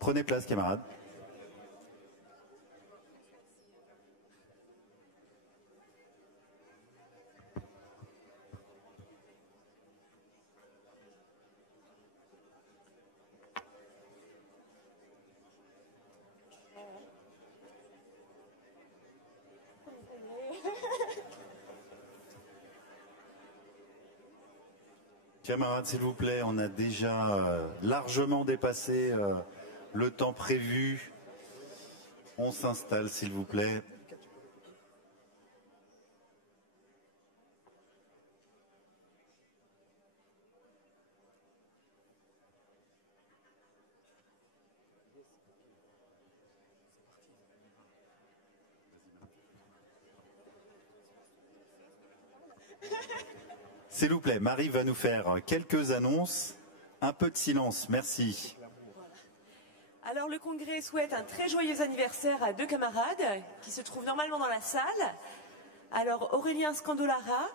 Prenez place, camarades. Camarades, s'il vous plaît, on a déjà largement dépassé le temps prévu. On s'installe, s'il vous plaît. S'il vous plaît, Marie va nous faire quelques annonces. Un peu de silence, merci. Alors le Congrès souhaite un très joyeux anniversaire à deux camarades qui se trouvent normalement dans la salle. Alors Aurélien Scandolara,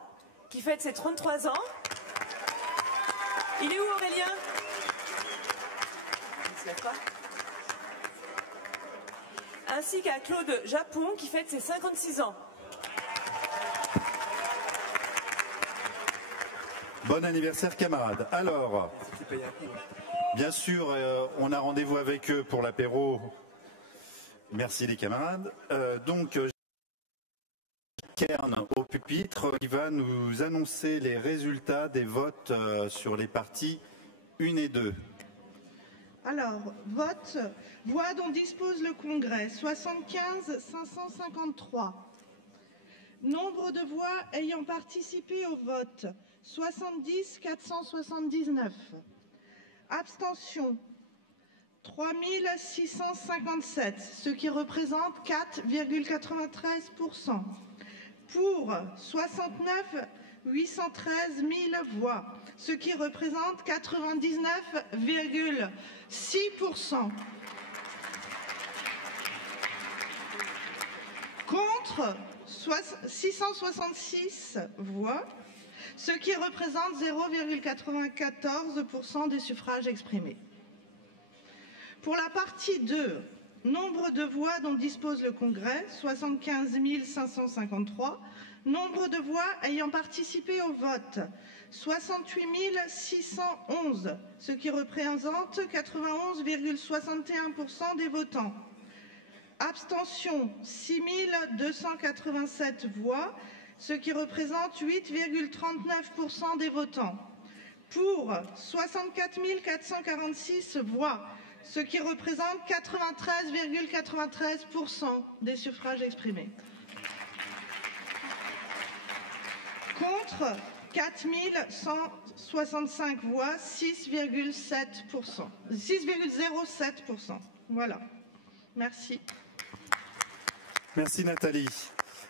qui fête ses 33 ans. Il est où Aurélien? Ainsi qu'à Claude Japon, qui fête ses 56 ans. Bon anniversaire, camarades. Alors, bien sûr, on a rendez-vous avec eux pour l'apéro. Merci les camarades. Donc, Kern au pupitre, il va nous annoncer les résultats des votes sur les parties 1 et 2. Alors, voix dont dispose le Congrès, 75 553. Nombre de voix ayant participé au vote, 70 479. Abstention, 3 657, ce qui représente 4,93%. Pour, 69 813 000 voix, ce qui représente 99,6%. Contre, 666 voix, ce qui représente 0,94% des suffrages exprimés. Pour la partie 2, nombre de voix dont dispose le Congrès, 75 553. Nombre de voix ayant participé au vote, 68 611, ce qui représente 91,61% des votants. Abstention, 6 287 voix, ce qui représente 8,39% des votants. Pour, 64 446 voix, ce qui représente 93,93% des suffrages exprimés. Contre, 4 165 voix, 6,07%. 6,07%. Voilà. Merci. Merci Nathalie.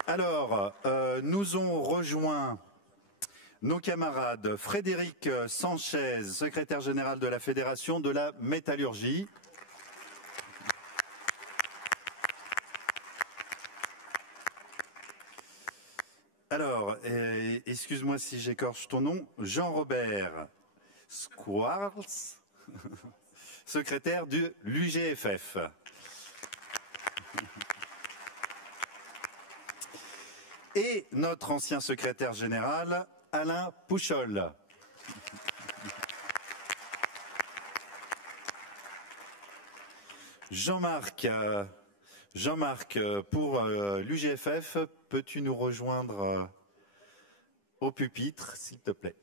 Alors, nous ont rejoint nos camarades Frédéric Sanchez, secrétaire général de la Fédération de la métallurgie. Alors, excuse-moi si j'écorche ton nom, Jean-Robert Squarls, secrétaire de l'UGFF. Et notre ancien secrétaire général, Alain Pouchol. Jean-Marc, pour l'UGFF, peux-tu nous rejoindre au pupitre, s'il te plaît?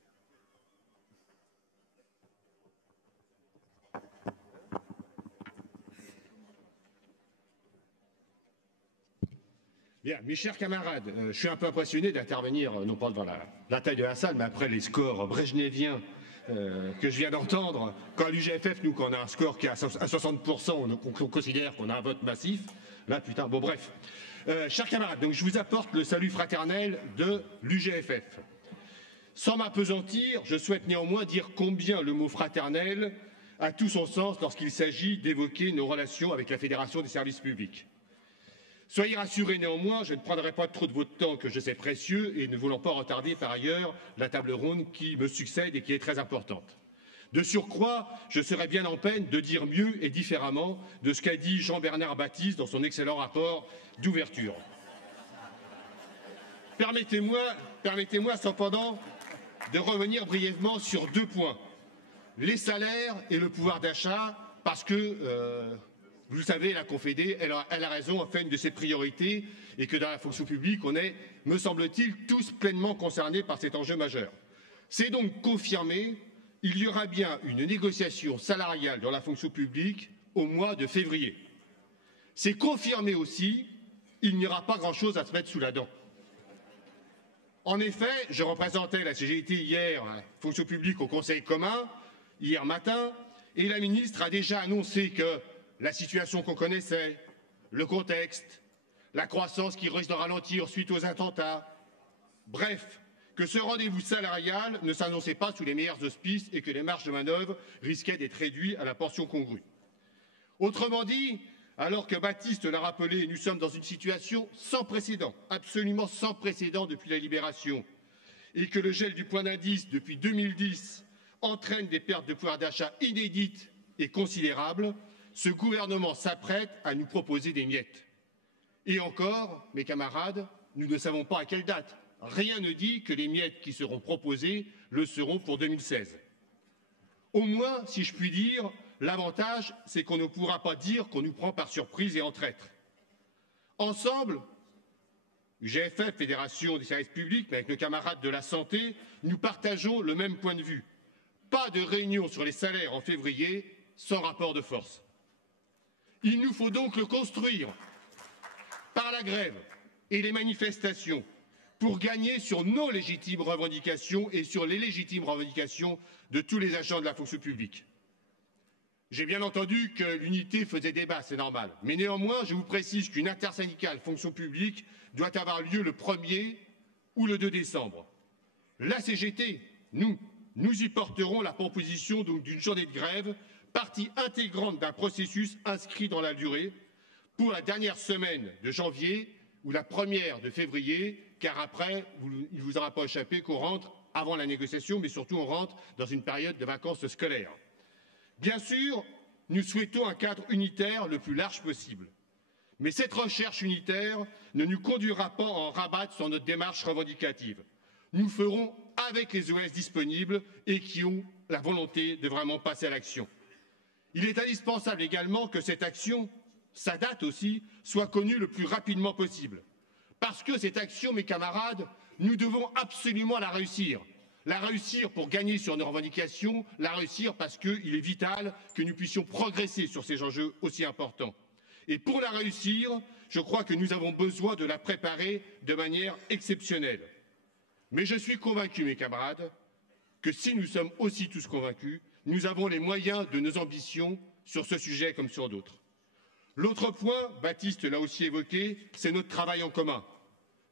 Bien, mes chers camarades, je suis un peu impressionné d'intervenir, non pas devant la taille de la salle, mais après les scores brejneviens que je viens d'entendre. Quand à l'UGFF, nous, quand on a un score qui est à 60%, on considère qu'on a un vote massif. Là, putain, bon bref. Chers camarades, donc je vous apporte le salut fraternel de l'UGFF. Sans m'appesantir, je souhaite néanmoins dire combien le mot fraternel a tout son sens lorsqu'il s'agit d'évoquer nos relations avec la Fédération des services publics. Soyez rassurés néanmoins, je ne prendrai pas trop de votre temps que je sais précieux et ne voulant pas retarder par ailleurs la table ronde qui me succède et qui est très importante. De surcroît, je serais bien en peine de dire mieux et différemment de ce qu'a dit Jean-Bernard Baptiste dans son excellent rapport d'ouverture. Permettez-moi cependant de revenir brièvement sur 2 points. Les salaires et le pouvoir d'achat, parce que, vous le savez, la Confédé, elle a raison, en fait, une de ses priorités, et que dans la fonction publique, on est, me semble-t-il, tous pleinement concernés par cet enjeu majeur. C'est donc confirmé, il y aura bien une négociation salariale dans la fonction publique au mois de février. C'est confirmé aussi, il n'y aura pas grand-chose à se mettre sous la dent. En effet, je représentais la CGT hier, la fonction publique, au Conseil commun, hier matin, et la ministre a déjà annoncé que la situation qu'on connaissait, le contexte, la croissance qui risque de ralentir suite aux attentats, bref, que ce rendez-vous salarial ne s'annonçait pas sous les meilleurs auspices et que les marges de manœuvre risquaient d'être réduites à la portion congrue. Autrement dit, alors que Baptiste l'a rappelé, nous sommes dans une situation sans précédent, absolument sans précédent depuis la Libération, et que le gel du point d'indice depuis 2010 entraîne des pertes de pouvoir d'achat inédites et considérables, ce gouvernement s'apprête à nous proposer des miettes. Et encore, mes camarades, nous ne savons pas à quelle date. Rien ne dit que les miettes qui seront proposées le seront pour 2016. Au moins, si je puis dire, l'avantage, c'est qu'on ne pourra pas dire qu'on nous prend par surprise et en traître. Ensemble, UGFF, Fédération des services publics, mais avec nos camarades de la santé, nous partageons le même point de vue. Pas de réunion sur les salaires en février sans rapport de force. Il nous faut donc le construire par la grève et les manifestations pour gagner sur nos légitimes revendications et sur les légitimes revendications de tous les agents de la fonction publique. J'ai bien entendu que l'unité faisait débat, c'est normal. Mais néanmoins, je vous précise qu'une intersyndicale fonction publique doit avoir lieu le 1er ou le 2 décembre. La CGT, nous y porterons la proposition d'une journée de grève, partie intégrante d'un processus inscrit dans la durée, pour la dernière semaine de janvier ou la première de février, car après, il ne vous aura pas échappé qu'on rentre avant la négociation, mais surtout on rentre dans une période de vacances scolaires. Bien sûr, nous souhaitons un cadre unitaire le plus large possible. Mais cette recherche unitaire ne nous conduira pas à en rabattre sur notre démarche revendicative. Nous ferons avec les OS disponibles et qui ont la volonté de vraiment passer à l'action. Il est indispensable également que cette action, sa date aussi, soit connue le plus rapidement possible. Parce que cette action, mes camarades, nous devons absolument la réussir. La réussir pour gagner sur nos revendications, la réussir parce qu'il est vital que nous puissions progresser sur ces enjeux aussi importants. Et pour la réussir, je crois que nous avons besoin de la préparer de manière exceptionnelle. Mais je suis convaincu, mes camarades, que si nous sommes aussi tous convaincus, nous avons les moyens de nos ambitions sur ce sujet comme sur d'autres. L'autre point, Baptiste l'a aussi évoqué, c'est notre travail en commun.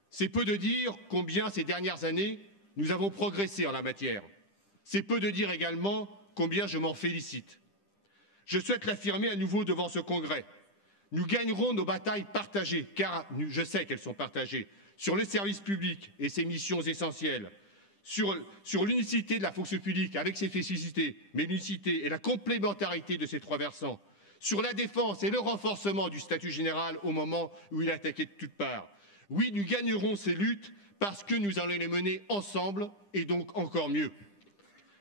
C'est peu de dire combien ces dernières années, nous avons progressé en la matière. C'est peu de dire également combien je m'en félicite. Je souhaite l'affirmer à nouveau devant ce congrès. Nous gagnerons nos batailles partagées, car je sais qu'elles sont partagées, sur le service public et ses missions essentielles, sur l'unicité de la fonction publique avec ses spécificités, mais l'unicité et la complémentarité de ces 3 versants, sur la défense et le renforcement du statut général au moment où il est attaqué de toutes parts. Oui, nous gagnerons ces luttes parce que nous allons les mener ensemble et donc encore mieux.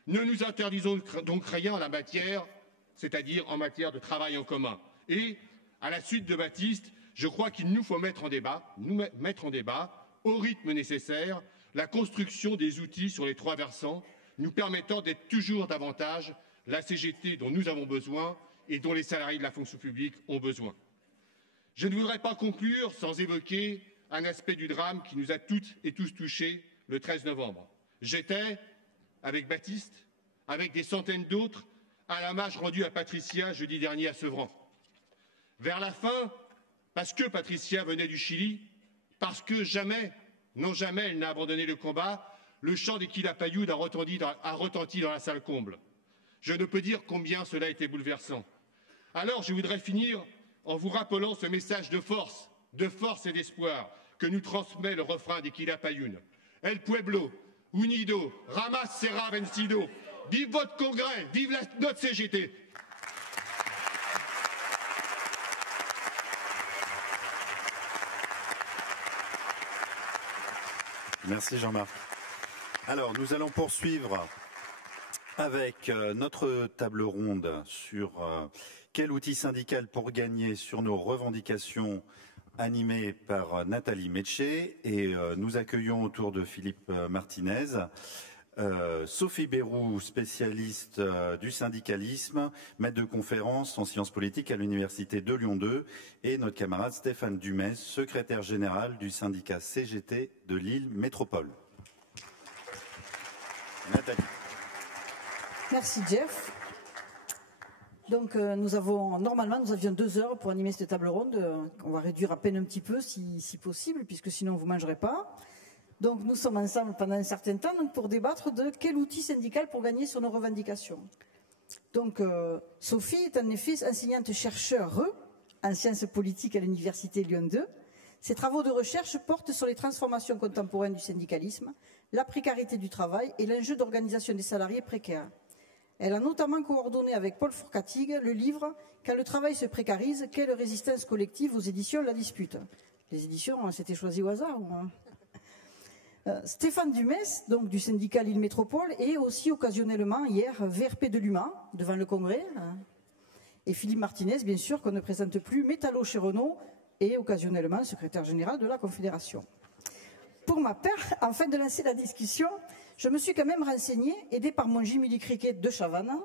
Ne nous interdisons donc rien en la matière, c'est-à-dire en matière de travail en commun. Et, à la suite de Baptiste, je crois qu'il nous faut mettre en débat, au rythme nécessaire, la construction des outils sur les 3 versants, nous permettant d'être toujours davantage la CGT dont nous avons besoin et dont les salariés de la fonction publique ont besoin. Je ne voudrais pas conclure sans évoquer un aspect du drame qui nous a toutes et tous touchés le 13 novembre. J'étais, avec Baptiste, avec des centaines d'autres, à l'hommage rendu à Patricia jeudi dernier à Sevran. Vers la fin, parce que Patricia venait du Chili, parce que jamais, non jamais, elle n'a abandonné le combat, le chant des Quilapayouds a retenti dans la salle comble. Je ne peux dire combien cela a été bouleversant. Alors, je voudrais finir en vous rappelant ce message de force et d'espoir que nous transmet le refrain des Quilapayouds. El pueblo, unido, ramas será vencido. Vive votre congrès, vive notre CGT. Merci Jean-Marc. Alors, nous allons poursuivre avec notre table ronde sur quel outil syndical pour gagner sur nos revendications, animée par Nathalie Metché. Et nous accueillons autour de Philippe Martinez Sophie Bérou, spécialiste du syndicalisme, maître de conférence en sciences politiques à l'Université de Lyon 2, et notre camarade Stéphane Dumais, secrétaire général du syndicat CGT de Lille Métropole. Nathalie. Merci Jeff. Donc normalement nous avions 2 heures pour animer cette table ronde. On va réduire à peine un petit peu si possible, puisque sinon vous ne mangerez pas. Donc nous sommes ensemble pendant un certain temps pour débattre de quel outil syndical pour gagner sur nos revendications. Donc Sophie est en effet enseignante-chercheure en sciences politiques à l'Université Lyon 2. Ses travaux de recherche portent sur les transformations contemporaines du syndicalisme, la précarité du travail et l'enjeu d'organisation des salariés précaires. Elle a notamment coordonné avec Paul Fourcatigue le livre « Quand le travail se précarise, quelle résistance collective » aux éditions La Dispute. Les éditions, c'était choisi au hasard ou... Stéphane Dumais, donc du syndicat Lille Métropole, et aussi occasionnellement hier VRP de l'UMA devant le Congrès, et Philippe Martinez, bien sûr, qu'on ne présente plus, métallo chez Renault, et occasionnellement secrétaire général de la Confédération. Pour ma part, afin de lancer la discussion, je me suis quand même renseignée, aidée par mon Jimmy Cricket de Chavannes,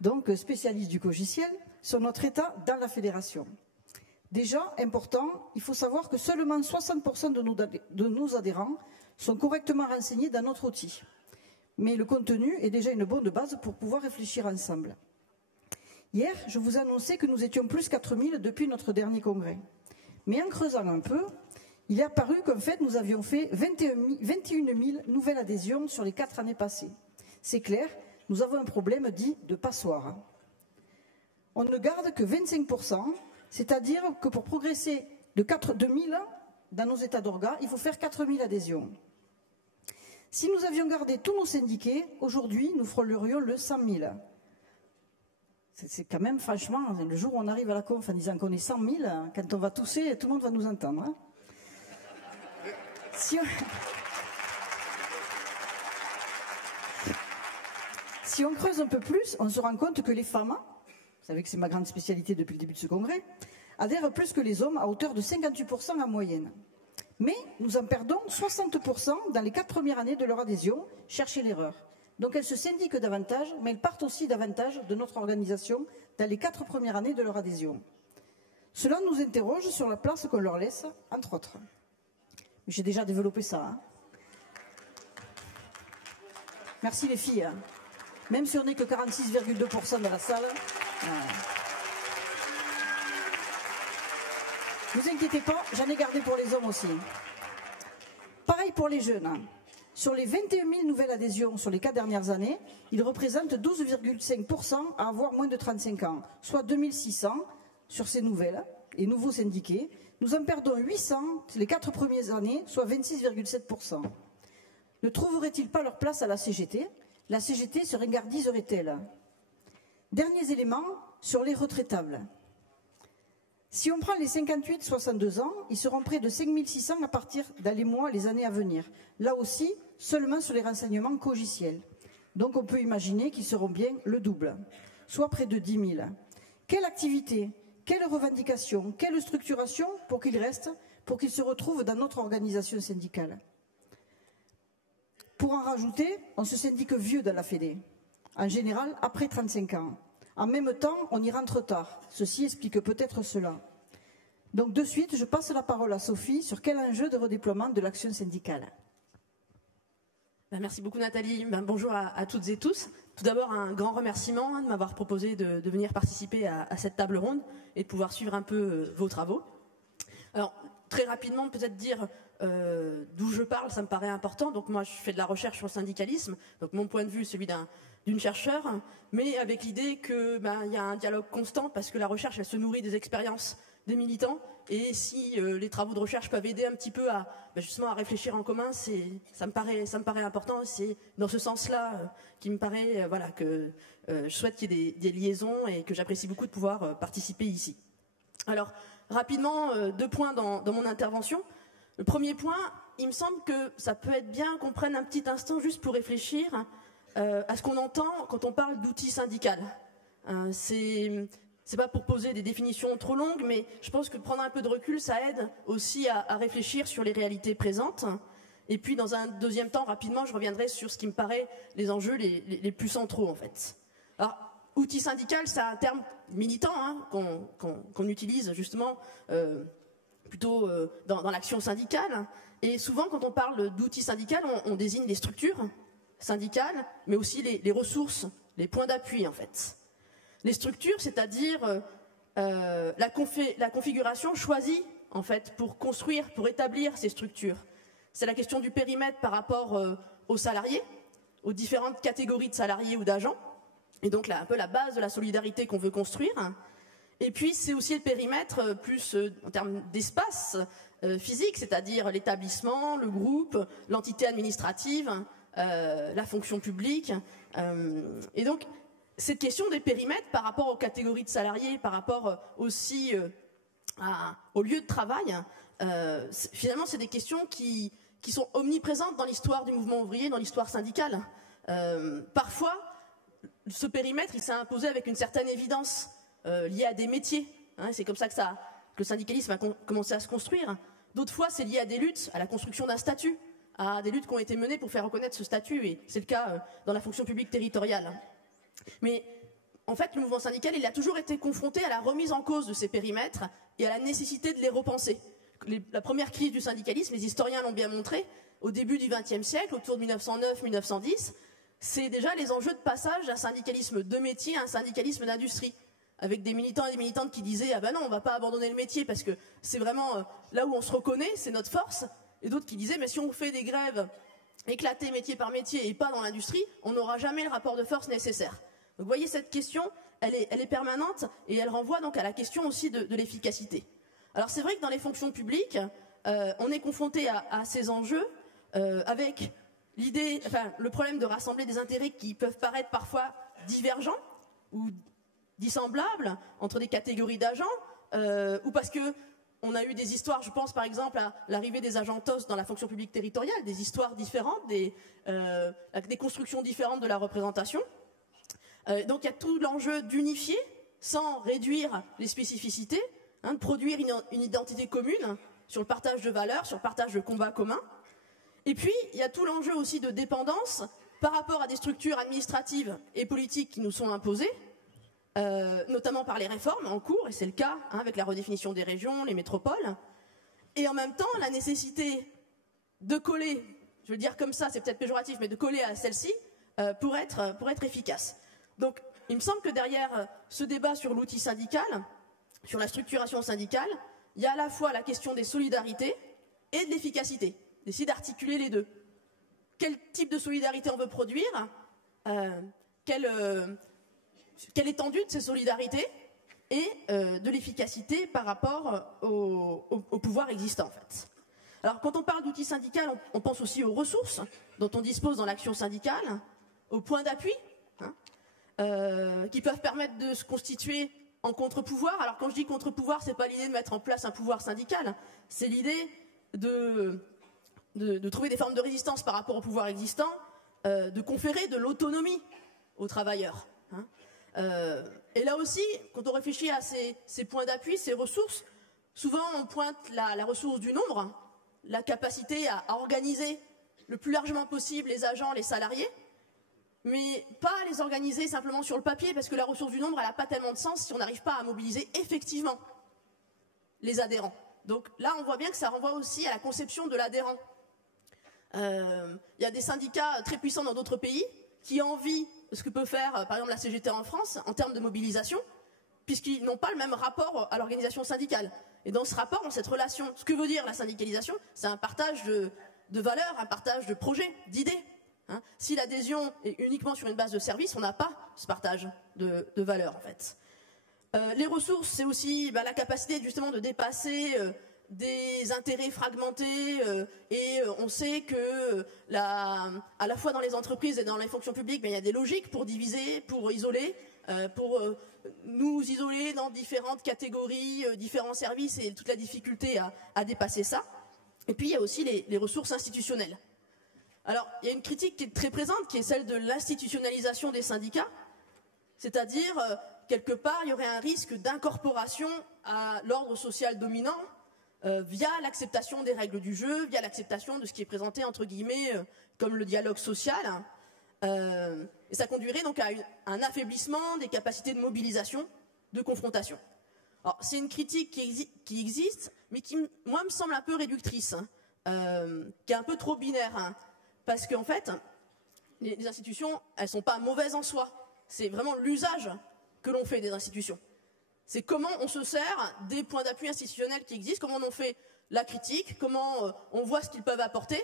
donc spécialiste du cogiciel, sur notre état dans la fédération. Déjà, important, il faut savoir que seulement 60% de nos adhérents sont correctement renseignés dans notre outil. Mais le contenu est déjà une bonne base pour pouvoir réfléchir ensemble. Hier, je vous annonçais que nous étions plus 4000 depuis notre dernier congrès. Mais en creusant un peu, il est apparu qu'en fait, nous avions fait 21 000 nouvelles adhésions sur les 4 années passées. C'est clair, nous avons un problème dit de passoire. On ne garde que 25%, c'est-à-dire que pour progresser de 2000 dans nos états d'orgas, il faut faire 4000 adhésions. Si nous avions gardé tous nos syndiqués, aujourd'hui, nous frôlerions le 100 000. C'est quand même, franchement, le jour où on arrive à la conf en disant qu'on est 100 000, quand on va tousser, tout le monde va nous entendre. Hein. Si on creuse un peu plus, on se rend compte que les femmes, vous savez que c'est ma grande spécialité depuis le début de ce congrès, adhèrent plus que les hommes à hauteur de 58% en moyenne. Mais nous en perdons 60% dans les 4 premières années de leur adhésion, cherchez l'erreur. Donc elles se syndiquent davantage, mais elles partent aussi davantage de notre organisation dans les 4 premières années de leur adhésion. Cela nous interroge sur la place qu'on leur laisse, entre autres. J'ai déjà développé ça. Hein. Merci les filles. Hein. Même si on n'est que 46,2% dans la salle. Ne vous inquiétez pas, j'en ai gardé pour les hommes aussi. Pareil pour les jeunes. Sur les 21 000 nouvelles adhésions sur les 4 dernières années, ils représentent 12,5% à avoir moins de 35 ans, soit 2600 sur ces nouvelles et nouveaux syndiqués. Nous en perdons 800 les 4 premières années, soit 26,7%. Ne trouveraient-ils pas leur place à la CGT? La CGT se ringardiserait-elle? Derniers éléments sur les retraitables. Si on prend les 58-62 ans, ils seront près de 5600 à partir dans les mois, les années à venir. Là aussi, seulement sur les renseignements cogiciels. Donc on peut imaginer qu'ils seront bien le double, soit près de 10 000. Quelle activité, quelle revendication, quelle structuration pour qu'ils restent, pour qu'ils se retrouvent dans notre organisation syndicale? Pour en rajouter, on se syndique vieux dans la Fédé, en général après 35 ans. En même temps, on y rentre tard. Ceci explique peut-être cela. Donc de suite, je passe la parole à Sophie sur quel enjeu de redéploiement de l'action syndicale. Merci beaucoup Nathalie. Bonjour à toutes et tous. Tout d'abord, un grand remerciement de m'avoir proposé de venir participer à cette table ronde et de pouvoir suivre un peu vos travaux. Alors, très rapidement, peut-être dire d'où je parle, ça me paraît important. Donc moi, je fais de la recherche sur le syndicalisme. Donc mon point de vue, celui d'une chercheure, mais avec l'idée que y a un dialogue constant parce que la recherche, elle se nourrit des expériences des militants. Et si les travaux de recherche peuvent aider un petit peu à justement à réfléchir en commun, ça me paraît important. C'est dans ce sens-là qui me paraît que je souhaite qu'il y ait des liaisons et que j'apprécie beaucoup de pouvoir participer ici. Alors rapidement, 2 points dans mon intervention. Le premier point, il me semble que ça peut être bien qu'on prenne un petit instant juste pour réfléchir à ce qu'on entend quand on parle d'outils syndical. C'est pas pour poser des définitions trop longues, mais je pense que prendre un peu de recul, ça aide aussi à réfléchir sur les réalités présentes. Et puis, dans un deuxième temps, rapidement, je reviendrai sur ce qui me paraît les enjeux les plus centraux, en fait. Alors, outil syndical, c'est un terme militant qu'on utilise justement plutôt dans l'action syndicale. Et souvent, quand on parle d'outils syndicaux, on désigne les structures syndicales, mais aussi les ressources, les points d'appui, en fait. Les structures, c'est-à-dire la configuration choisie en fait pour construire, pour établir ces structures. C'est la question du périmètre par rapport aux salariés, aux différentes catégories de salariés ou d'agents, et donc là un peu la base de la solidarité qu'on veut construire. Et puis c'est aussi le périmètre plus en termes d'espace physique, c'est-à-dire l'établissement, le groupe, l'entité administrative, la fonction publique, et donc cette question des périmètres par rapport aux catégories de salariés, par rapport aussi au lieu de travail, finalement, c'est des questions qui sont omniprésentes dans l'histoire du mouvement ouvrier, dans l'histoire syndicale. Parfois, ce périmètre, il s'est imposé avec une certaine évidence liée à des métiers. C'est comme ça que le syndicalisme a commencé à se construire. D'autres fois, c'est lié à des luttes, à la construction d'un statut, à des luttes qui ont été menées pour faire reconnaître ce statut, et c'est le cas dans la fonction publique territoriale. Mais en fait, le mouvement syndical, il a toujours été confronté à la remise en cause de ces périmètres et à la nécessité de les repenser. La première crise du syndicalisme, les historiens l'ont bien montré, au début du XXe siècle, autour de 1909-1910, c'est déjà les enjeux de passage d'un syndicalisme de métier à un syndicalisme d'industrie, avec des militants et des militantes qui disaient « Ah ben non, on ne va pas abandonner le métier parce que c'est vraiment là où on se reconnaît, c'est notre force », et d'autres qui disaient « Mais si on fait des grèves éclatées métier par métier et pas dans l'industrie, on n'aura jamais le rapport de force nécessaire ». Donc vous voyez, cette question, elle est permanente et elle renvoie donc à la question aussi de l'efficacité. Alors c'est vrai que dans les fonctions publiques, on est confronté à ces enjeux avec le problème de rassembler des intérêts qui peuvent paraître parfois divergents ou dissemblables entre des catégories d'agents, ou parce que on a eu des histoires, je pense par exemple à l'arrivée des agents TOS dans la fonction publique territoriale, des histoires différentes, des constructions différentes de la représentation. Donc il y a tout l'enjeu d'unifier sans réduire les spécificités, de produire une identité commune sur le partage de valeurs, sur le partage de combats communs. Et puis il y a tout l'enjeu aussi de dépendance par rapport à des structures administratives et politiques qui nous sont imposées, notamment par les réformes en cours, et c'est le cas avec la redéfinition des régions, les métropoles, et en même temps la nécessité de coller, je veux le dire comme ça, c'est peut-être péjoratif, mais de coller à celle-ci pour être efficace. Donc, il me semble que derrière ce débat sur l'outil syndical, sur la structuration syndicale, il y a à la fois la question des solidarités et de l'efficacité. D'essayer d'articuler les deux. Quel type de solidarité on veut produire, quelle étendue de ces solidarités et de l'efficacité par rapport au pouvoir existant, en fait. Alors, quand on parle d'outils syndicaux, on pense aussi aux ressources dont on dispose dans l'action syndicale, aux points d'appui, qui peuvent permettre de se constituer en contre-pouvoir. Alors quand je dis contre-pouvoir, c'est pas l'idée de mettre en place un pouvoir syndical, c'est l'idée de trouver des formes de résistance par rapport au pouvoir existant, de conférer de l'autonomie aux travailleurs. Et là aussi, quand on réfléchit à ces points d'appui, ces ressources, souvent on pointe la ressource du nombre, la capacité à organiser le plus largement possible les agents, les salariés, mais pas les organiser simplement sur le papier, parce que la ressource du nombre, elle n'a pas tellement de sens si on n'arrive pas à mobiliser effectivement les adhérents. Donc là, on voit bien que ça renvoie aussi à la conception de l'adhérent. Il y a des syndicats très puissants dans d'autres pays qui envient ce que peut faire, par exemple, la CGT en France en termes de mobilisation, puisqu'ils n'ont pas le même rapport à l'organisation syndicale. Et dans ce rapport, dans cette relation, ce que veut dire la syndicalisation, c'est un partage de valeurs, un partage de projets, d'idées. Hein. Si l'adhésion est uniquement sur une base de service, on n'a pas ce partage de valeurs, en fait. Les ressources, c'est aussi la capacité justement de dépasser des intérêts fragmentés et on sait que à la fois dans les entreprises et dans les fonctions publiques, il y a des logiques pour diviser, pour isoler, pour nous isoler dans différentes catégories, différents services et toute la difficulté à dépasser ça. Et puis il y a aussi les ressources institutionnelles. Alors il y a une critique qui est très présente qui est celle de l'institutionnalisation des syndicats, c'est-à-dire quelque part il y aurait un risque d'incorporation à l'ordre social dominant via l'acceptation des règles du jeu, via l'acceptation de ce qui est présenté entre guillemets comme le dialogue social. Et ça conduirait donc à un affaiblissement des capacités de mobilisation, de confrontation. Alors c'est une critique qui existe, mais qui moi me semble un peu réductrice, qui est un peu trop binaire, hein, parce qu'en fait les institutions elles sont pas mauvaises en soi, c'est vraiment l'usage que l'on fait des institutions. C'est comment on se sert des points d'appui institutionnels qui existent, comment on fait la critique, comment on voit ce qu'ils peuvent apporter.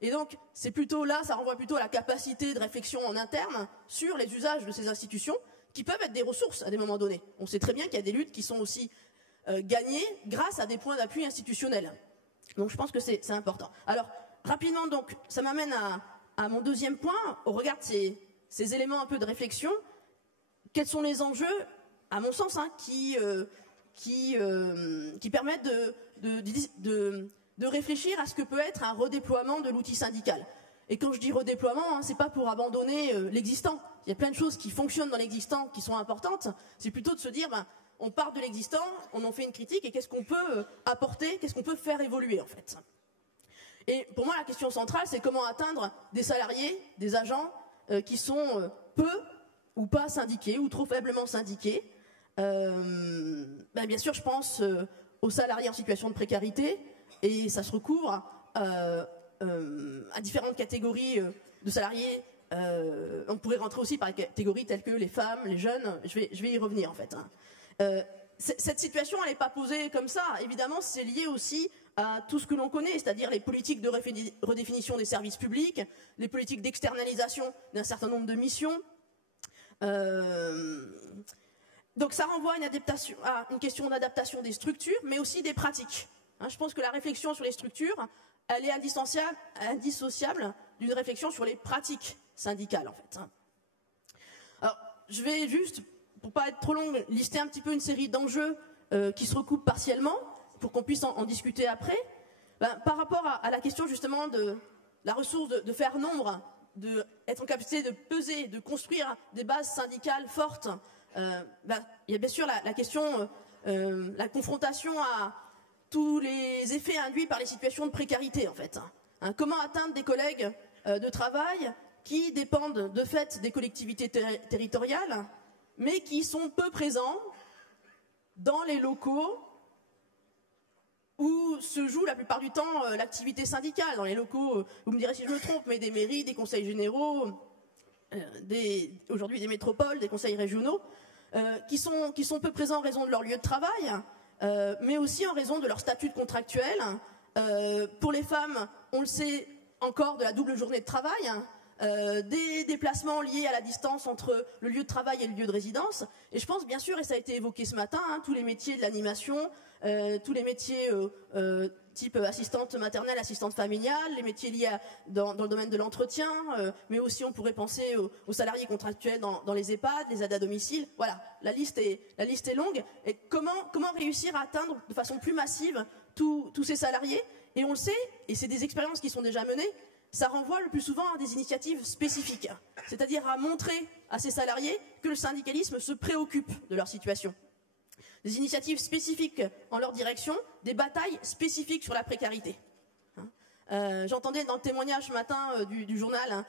Et donc, c'est plutôt là, ça renvoie plutôt à la capacité de réflexion en interne sur les usages de ces institutions qui peuvent être des ressources à des moments donnés. On sait très bien qu'il y a des luttes qui sont aussi gagnées grâce à des points d'appui institutionnels. Donc, je pense que c'est important. Alors, rapidement, donc, ça m'amène à mon deuxième point, au regard de ces éléments un peu de réflexion. Quels sont les enjeux, à mon sens, hein, qui permettent de réfléchir à ce que peut être un redéploiement de l'outil syndical. Et quand je dis redéploiement, hein, c'est pas pour abandonner l'existant. Il y a plein de choses qui fonctionnent dans l'existant qui sont importantes. C'est plutôt de se dire, on part de l'existant, on en fait une critique, et qu'est-ce qu'on peut apporter, qu'est-ce qu'on peut faire évoluer, en fait. Et pour moi, la question centrale, c'est comment atteindre des salariés, des agents qui sont peu ou pas syndiqués, ou trop faiblement syndiqués. Bien sûr, je pense aux salariés en situation de précarité, et ça se recouvre à différentes catégories de salariés. On pourrait rentrer aussi par des catégories telles que les femmes, les jeunes. Je vais y revenir en fait. Cette situation, elle n'est pas posée comme ça. Évidemment, c'est lié aussi à tout ce que l'on connaît, c'est-à-dire les politiques de redéfinition des services publics, les politiques d'externalisation d'un certain nombre de missions. Donc ça renvoie à une question d'adaptation des structures, mais aussi des pratiques. Je pense que la réflexion sur les structures, elle est indissociable d'une réflexion sur les pratiques syndicales, en fait. Alors, je vais juste, pour pas être trop longue, lister un petit peu une série d'enjeux qui se recoupent partiellement, pour qu'on puisse en discuter après. Par rapport à la question, justement, de la ressource de faire nombre, d'être en capacité de peser, de construire des bases syndicales fortes, il y a bien sûr la question, la confrontation à tous les effets induits par les situations de précarité, en fait. Comment atteindre des collègues de travail qui dépendent de fait des collectivités territoriales, mais qui sont peu présents dans les locaux où se joue la plupart du temps l'activité syndicale, dans les locaux, vous me direz si je me trompe, mais des mairies, des conseils généraux, aujourd'hui des métropoles, des conseils régionaux, qui sont peu présents en raison de leur lieu de travail, mais aussi en raison de leur statut de contractuel. Pour les femmes, on le sait encore, de la double journée de travail, des déplacements liés à la distance entre le lieu de travail et le lieu de résidence. Et je pense bien sûr, et ça a été évoqué ce matin, tous les métiers de l'animation, tous les métiers type assistante maternelle, assistante familiale, les métiers liés dans le domaine de l'entretien, mais aussi on pourrait penser aux salariés contractuels dans les EHPAD, les aides à domicile. Voilà, la liste est longue. Et comment réussir à atteindre de façon plus massive tous ces salariés? Et on le sait, et c'est des expériences qui sont déjà menées, ça renvoie le plus souvent à des initiatives spécifiques, c'est-à-dire à montrer à ces salariés que le syndicalisme se préoccupe de leur situation. Des initiatives spécifiques en leur direction, des batailles spécifiques sur la précarité. J'entendais dans le témoignage ce matin du journal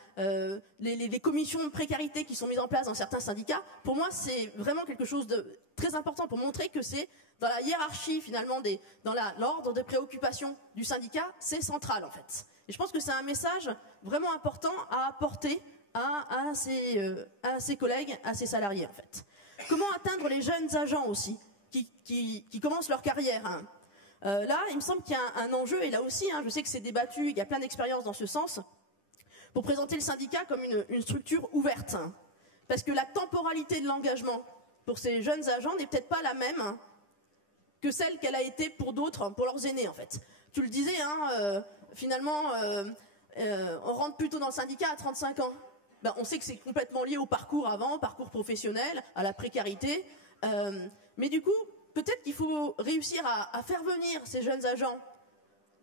les commissions de précarité qui sont mises en place dans certains syndicats. Pour moi, c'est vraiment quelque chose de très important pour montrer que c'est dans la hiérarchie finalement, dans l'ordre de préoccupation du syndicat, c'est central en fait. Et je pense que c'est un message vraiment important à apporter à ses collègues, à ses salariés en fait. Comment atteindre les jeunes agents aussi, qui commencent leur carrière, hein. Là, il me semble qu'il y a un enjeu, et là aussi, hein, je sais que c'est débattu, il y a plein d'expériences dans ce sens, pour présenter le syndicat comme une structure ouverte. Hein. Parce que la temporalité de l'engagement pour ces jeunes agents n'est peut-être pas la même, hein, que celle qu'elle a été pour d'autres, pour leurs aînés en fait. Tu le disais, hein, finalement, on rentre plutôt dans le syndicat à 35 ans. Ben, on sait que c'est complètement lié au parcours avant, au parcours professionnel, à la précarité. Mais du coup, peut-être qu'il faut réussir à faire venir ces jeunes agents,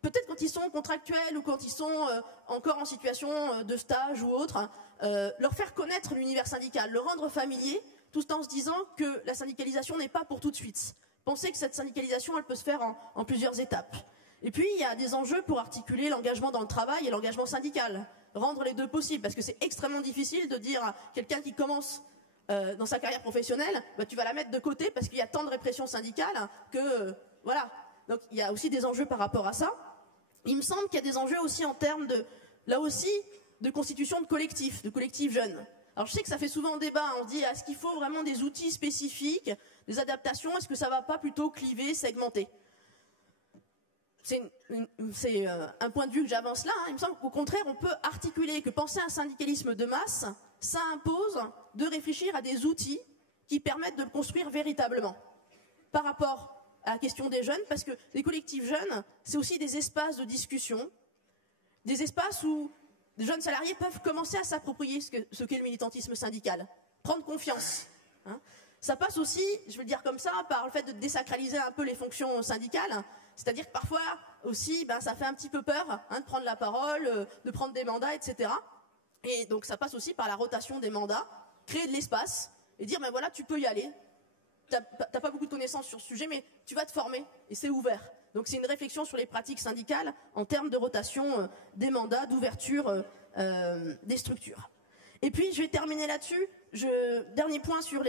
peut-être quand ils sont contractuels ou quand ils sont encore en situation de stage ou autre, leur faire connaître l'univers syndical, le rendre familier, tout en se disant que la syndicalisation n'est pas pour tout de suite. Pensez que cette syndicalisation, elle peut se faire en plusieurs étapes. Et puis, il y a des enjeux pour articuler l'engagement dans le travail et l'engagement syndical, rendre les deux possibles, parce que c'est extrêmement difficile de dire à quelqu'un qui commence dans sa carrière professionnelle, bah, tu vas la mettre de côté parce qu'il y a tant de répression syndicale que, voilà. Donc, il y a aussi des enjeux par rapport à ça. Il me semble qu'il y a des enjeux aussi en termes de, là aussi, de constitution de collectifs jeunes. Alors, je sais que ça fait souvent débat, on dit, est-ce qu'il faut vraiment des outils spécifiques, des adaptations, est-ce que ça ne va pas plutôt cliver, segmenter? C'est un point de vue que j'avance là, hein. Il me semble qu'au contraire, on peut articuler que penser à un syndicalisme de masse, ça impose de réfléchir à des outils qui permettent de le construire véritablement. Par rapport à la question des jeunes, parce que les collectifs jeunes, c'est aussi des espaces de discussion, des espaces où des jeunes salariés peuvent commencer à s'approprier ce qu'est le militantisme syndical, prendre confiance. Hein. Ça passe aussi, je vais le dire comme ça, par le fait de désacraliser un peu les fonctions syndicales. C'est-à-dire que parfois aussi, ben, ça fait un petit peu peur, hein, de prendre la parole, de prendre des mandats, etc. Et donc ça passe aussi par la rotation des mandats, créer de l'espace et dire, ben voilà, tu peux y aller. T'as pas beaucoup de connaissances sur ce sujet, mais tu vas te former et c'est ouvert. Donc c'est une réflexion sur les pratiques syndicales en termes de rotation des mandats, d'ouverture des structures. Et puis je vais terminer là-dessus. Dernier point sur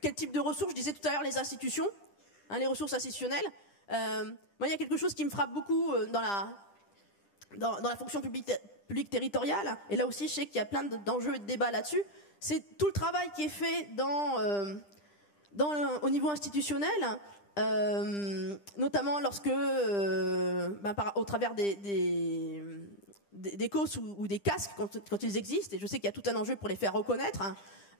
quel type de ressources. Je disais tout à l'heure les institutions. Les ressources institutionnelles. Moi, il y a quelque chose qui me frappe beaucoup dans la fonction publique territoriale, et là aussi, je sais qu'il y a plein d'enjeux et de débats là-dessus, c'est tout le travail qui est fait au niveau institutionnel, notamment lorsque, au travers des causes ou des casques, quand ils existent, et je sais qu'il y a tout un enjeu pour les faire reconnaître,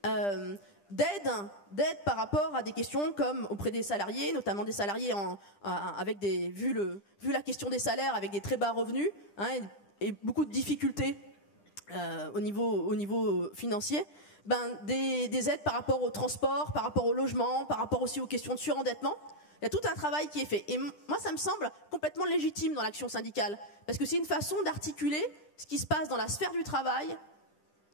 hein, d'aide par rapport à des questions comme auprès des salariés, notamment des salariés vu la question des salaires avec des très bas revenus, hein, et beaucoup de difficultés au niveau financier, des aides par rapport au transport, par rapport au logement, par rapport aussi aux questions de surendettement. Il y a tout un travail qui est fait. Et moi, ça me semble complètement légitime dans l'action syndicale, parce que c'est une façon d'articuler ce qui se passe dans la sphère du travail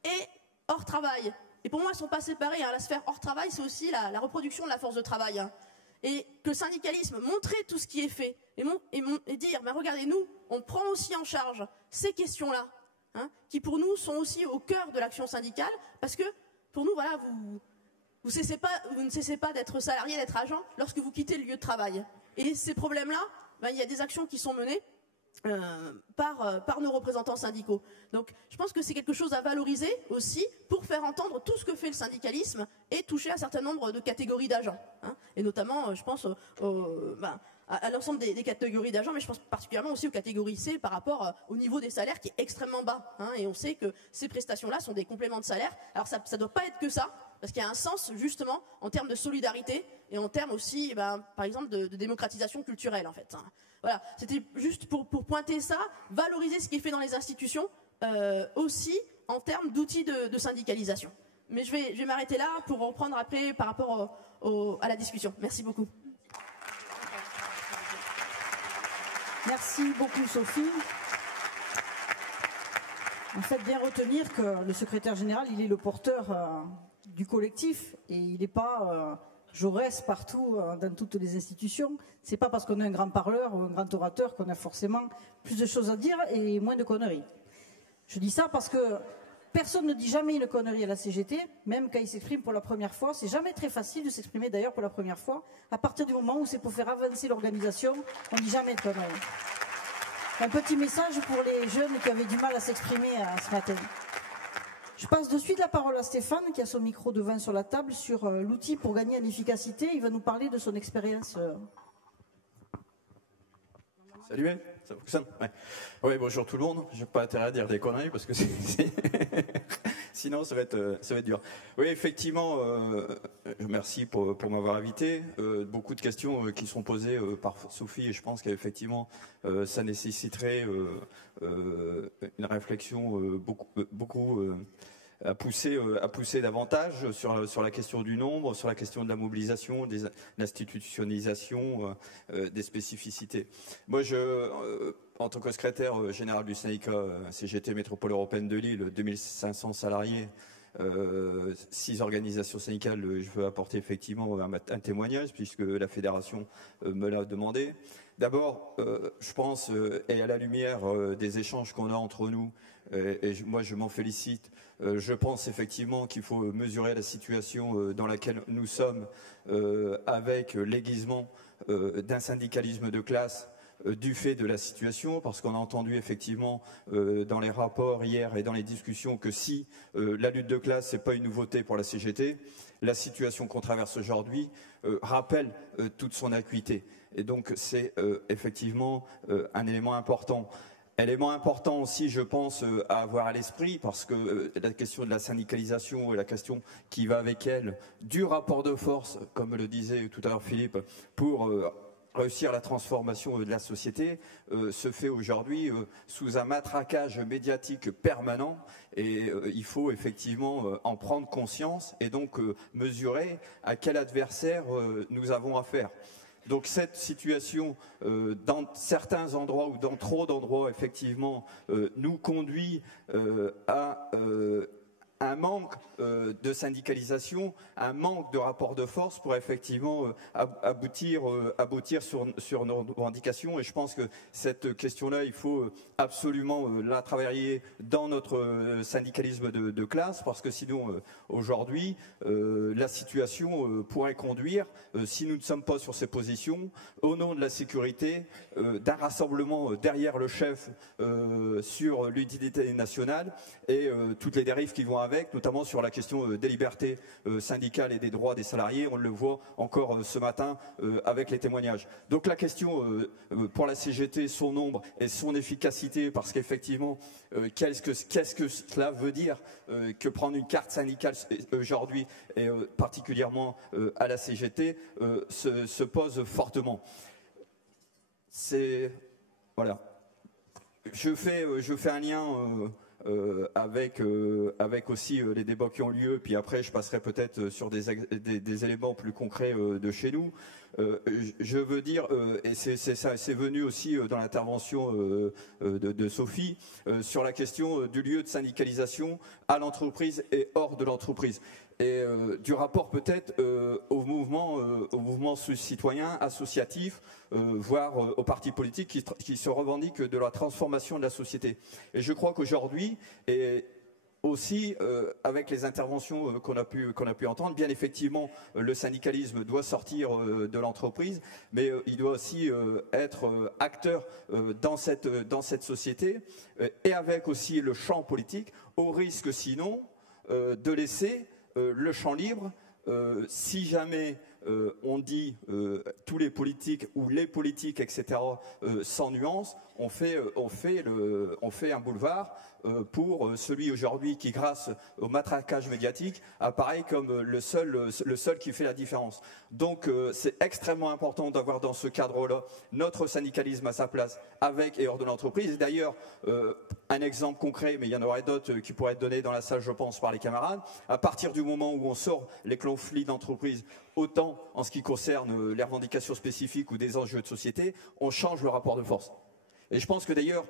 et hors travail. Et pour moi, elles ne sont pas séparées. Hein. La sphère hors travail, c'est aussi la reproduction de la force de travail. Hein. Et que le syndicalisme, montrer tout ce qui est fait, et dire, regardez, nous, on prend aussi en charge ces questions-là, hein, qui pour nous sont aussi au cœur de l'action syndicale, parce que pour nous, voilà, vous ne cessez pas d'être salarié, d'être agent, lorsque vous quittez le lieu de travail. Et ces problèmes-là, il y a des actions qui sont menées par nos représentants syndicaux. Donc je pense que c'est quelque chose à valoriser aussi pour faire entendre tout ce que fait le syndicalisme et toucher un certain nombre de catégories d'agents. Hein. Et notamment, je pense à l'ensemble des catégories d'agents, mais je pense particulièrement aussi aux catégories C par rapport au niveau des salaires qui est extrêmement bas. Hein. Et on sait que ces prestations-là sont des compléments de salaire. Alors ça ne doit pas être que ça, parce qu'il y a un sens justement en termes de solidarité et en termes aussi, par exemple, de démocratisation culturelle en fait. Hein. Voilà, c'était juste pour pointer ça, valoriser ce qui est fait dans les institutions, aussi en termes d'outils de syndicalisation. Mais je vais m'arrêter là pour reprendre après par rapport à la discussion. Merci beaucoup. Merci beaucoup Sophie. En fait, bien retenir que le secrétaire général, il est le porteur du collectif et il n'est pas... Jaurès partout dans toutes les institutions. C'est pas parce qu'on est un grand parleur ou un grand orateur qu'on a forcément plus de choses à dire et moins de conneries. Je dis ça parce que personne ne dit jamais une connerie à la CGT, même quand il s'exprime pour la première fois. C'est jamais très facile de s'exprimer d'ailleurs pour la première fois. À partir du moment où c'est pour faire avancer l'organisation, on ne dit jamais de conneries. Un petit message pour les jeunes qui avaient du mal à s'exprimer ce matin. Je passe de suite la parole à Stéphane, qui a son micro de vin sur la table, sur l'outil pour gagner en efficacité. Il va nous parler de son expérience. Salut, ça fonctionne? Ouais. Oui, bonjour tout le monde. Je n'ai pas intérêt à dire des conneries parce que sinon ça va être dur. Oui, effectivement, merci pour m'avoir invité. Beaucoup de questions qui sont posées par Sophie et je pense qu'effectivement ça nécessiterait une réflexion beaucoup à pousser davantage sur la question du nombre, sur la question de la mobilisation, de l'institutionnalisation, des spécificités. Moi, en tant que secrétaire général du syndicat CGT Métropole Européenne de Lille, 2500 salariés, 6 organisations syndicales, je veux apporter effectivement un témoignage puisque la fédération me l'a demandé. D'abord, je pense, et à la lumière des échanges qu'on a entre nous, et moi je m'en félicite, je pense effectivement qu'il faut mesurer la situation dans laquelle nous sommes avec l'aiguisement d'un syndicalisme de classe du fait de la situation, parce qu'on a entendu effectivement dans les rapports hier et dans les discussions que si la lutte de classe n'est pas une nouveauté pour la CGT, la situation qu'on traverse aujourd'hui rappelle toute son acuité. Et donc c'est effectivement un élément important. Élément important aussi, je pense, à avoir à l'esprit, parce que la question de la syndicalisation et la question qui va avec elle, du rapport de force, comme le disait tout à l'heure Philippe, pour réussir la transformation de la société, se fait aujourd'hui sous un matraquage médiatique permanent et il faut effectivement en prendre conscience et donc mesurer à quel adversaire nous avons affaire. Donc cette situation, dans certains endroits ou dans trop d'endroits, effectivement, nous conduit à un manque de syndicalisation, un manque de rapport de force pour effectivement aboutir sur nos revendications. Et je pense que cette question-là, il faut absolument la travailler dans notre syndicalisme de classe, parce que sinon, aujourd'hui, la situation pourrait conduire, si nous ne sommes pas sur ces positions, au nom de la sécurité, d'un rassemblement derrière le chef sur l'unité nationale et toutes les dérives qui vont avec, notamment sur la question des libertés syndicales et des droits des salariés. On le voit encore ce matin avec les témoignages. Donc la question pour la CGT, son nombre et son efficacité, parce qu'effectivement, qu'est-ce que cela veut dire que prendre une carte syndicale aujourd'hui, et particulièrement à la CGT, se pose fortement. Voilà. Je fais un lien avec aussi les débats qui ont lieu, puis après je passerai peut-être sur des éléments plus concrets de chez nous. Je veux dire, et c'est venu aussi dans l'intervention de Sophie, sur la question du lieu de syndicalisation à l'entreprise et hors de l'entreprise. Et du rapport peut-être au mouvement citoyen, associatif, voire aux partis politiques qui se revendiquent de la transformation de la société. Et je crois qu'aujourd'hui, et aussi avec les interventions qu'on a pu entendre, bien effectivement, le syndicalisme doit sortir de l'entreprise, mais il doit aussi être acteur dans cette société, et avec aussi le champ politique, au risque sinon de laisser le champ libre, si jamais on dit tous les politiques ou les politiques, etc., sans nuance, on fait un boulevard pour celui aujourd'hui qui, grâce au matraquage médiatique, apparaît comme le seul qui fait la différence. Donc c'est extrêmement important d'avoir dans ce cadre-là notre syndicalisme à sa place, avec et hors de l'entreprise. Et d'ailleurs, un exemple concret, mais il y en aurait d'autres qui pourraient être donnés dans la salle, je pense, par les camarades. À partir du moment où on sort les conflits d'entreprise, autant en ce qui concerne les revendications spécifiques ou des enjeux de société, on change le rapport de force. Et je pense que d'ailleurs,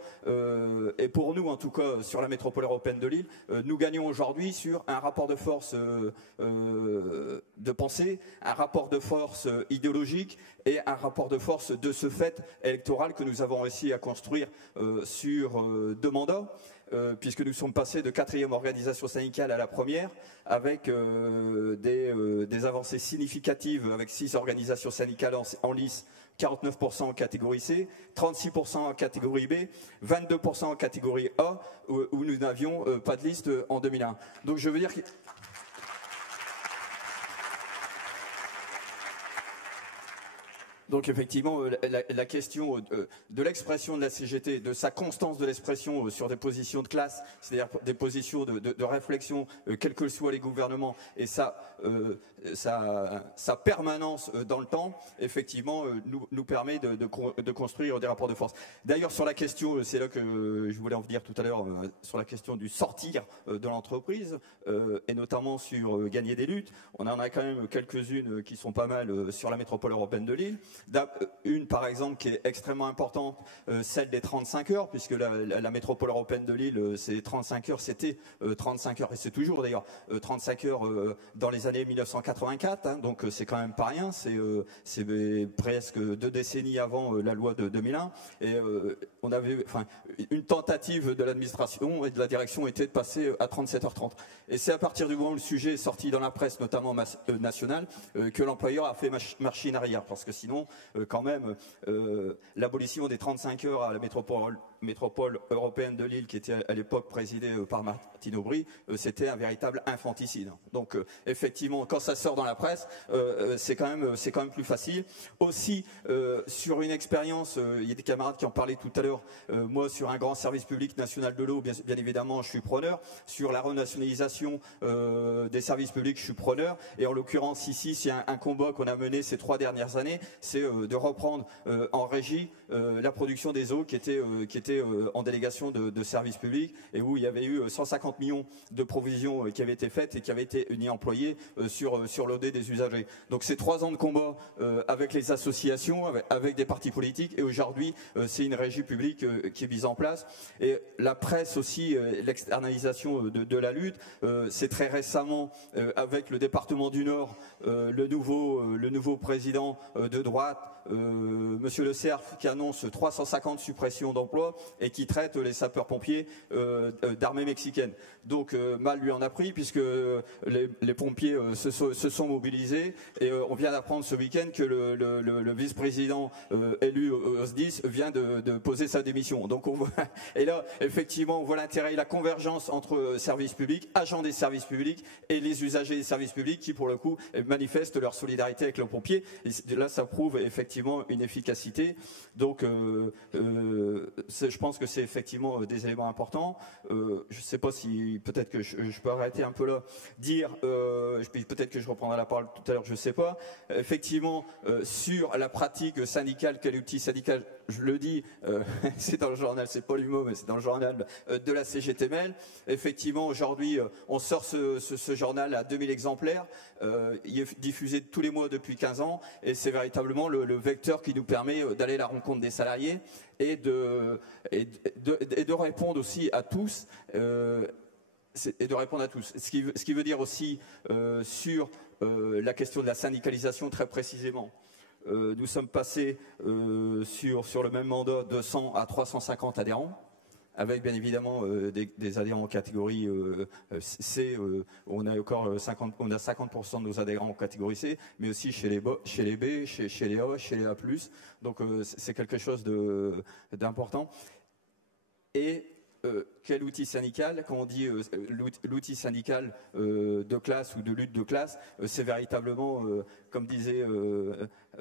et pour nous en tout cas sur la métropole européenne de Lille, nous gagnons aujourd'hui sur un rapport de force de pensée, un rapport de force idéologique et un rapport de force de ce fait électoral que nous avons réussi à construire sur 2 mandats. puisque nous sommes passés de 4e organisation syndicale à la première, avec des avancées significatives, avec 6 organisations syndicales en lice, 49% en catégorie C, 36% en catégorie B, 22% en catégorie A, où nous n'avions pas de liste en 2001. Donc je veux dire que... Donc effectivement, la question de l'expression de la CGT, de sa constance de l'expression sur des positions de classe, c'est-à-dire des positions de réflexion, quels que soient les gouvernements, et sa permanence dans le temps, effectivement, nous permet de construire des rapports de force. D'ailleurs, sur la question, c'est là que je voulais en venir tout à l'heure, sur la question du sortir de l'entreprise, et notamment sur gagner des luttes, on en a quand même quelques-unes qui sont pas mal sur la métropole européenne de Lille. Une par exemple qui est extrêmement importante, celle des 35 heures, puisque la métropole européenne de Lille, c'est 35 heures, c'était 35 heures, et c'est toujours d'ailleurs 35 heures dans les années 1984, hein, donc c'est quand même pas rien, c'est presque 2 décennies avant la loi de 2001, et on avait, enfin, une tentative de l'administration et de la direction était de passer à 37h30. Et c'est à partir du moment où le sujet est sorti dans la presse, notamment nationale, que l'employeur a fait machine arrière, parce que sinon, quand même, l'abolition des 35 heures à la métropole européenne de Lille, qui était à l'époque présidée par Martine Aubry, c'était un véritable infanticide. Donc effectivement, quand ça sort dans la presse, c'est quand même plus facile. Aussi, sur une expérience, il y a des camarades qui en parlaient tout à l'heure, moi sur un grand service public national de l'eau, bien évidemment, je suis preneur. Sur la renationalisation des services publics, je suis preneur. Et en l'occurrence, ici, c'est un combat qu'on a mené ces 3 dernières années, c'est de reprendre en régie la production des eaux qui était en délégation de services publics, et où il y avait eu 150 millions de provisions qui avaient été faites et qui avaient été ni employées sur l'OD des usagers. Donc c'est 3 ans de combat avec les associations, avec des partis politiques, et aujourd'hui c'est une régie publique qui est mise en place. Et la presse aussi, l'externalisation de la lutte, c'est très récemment avec le département du Nord, le nouveau président de droite, Monsieur Le Cerf, qui annonce 350 suppressions d'emplois et qui traite les sapeurs-pompiers d'armée mexicaine. Donc mal lui en a pris, puisque les pompiers se sont mobilisés, et on vient d'apprendre ce week-end que le vice-président élu au SDIS vient de poser sa démission. Donc on voit, et là effectivement on voit l'intérêt et la convergence entre services publics, agents des services publics et les usagers des services publics, qui pour le coup manifestent leur solidarité avec les pompiers. Et là ça prouve effectivement une efficacité. Donc je pense que c'est effectivement des éléments importants. Je ne sais pas si peut-être que je peux arrêter un peu là, dire, peut-être que je reprendrai la parole tout à l'heure, je ne sais pas. Effectivement, sur la pratique syndicale, quel outil syndical, je le dis, c'est dans le journal, c'est pas l'humour, mais c'est dans le journal de la CGTML. Effectivement, aujourd'hui, on sort ce journal à 2000 exemplaires. Il est diffusé tous les mois depuis 15 ans, et c'est véritablement le vecteur qui nous permet d'aller à la rencontre des salariés et de répondre aussi à tous. Et de répondre à tous. Ce qui veut dire aussi sur la question de la syndicalisation très précisément. Nous sommes passés sur le même mandat de 100 à 350 adhérents, avec bien évidemment des adhérents en catégorie C. On a encore 50% de nos adhérents en catégorie C, mais aussi chez les B, chez les A, chez les A+. Donc c'est quelque chose d'important. Et quel outil syndical? Quand on dit l'outil syndical de classe ou de lutte de classe, c'est véritablement, comme disait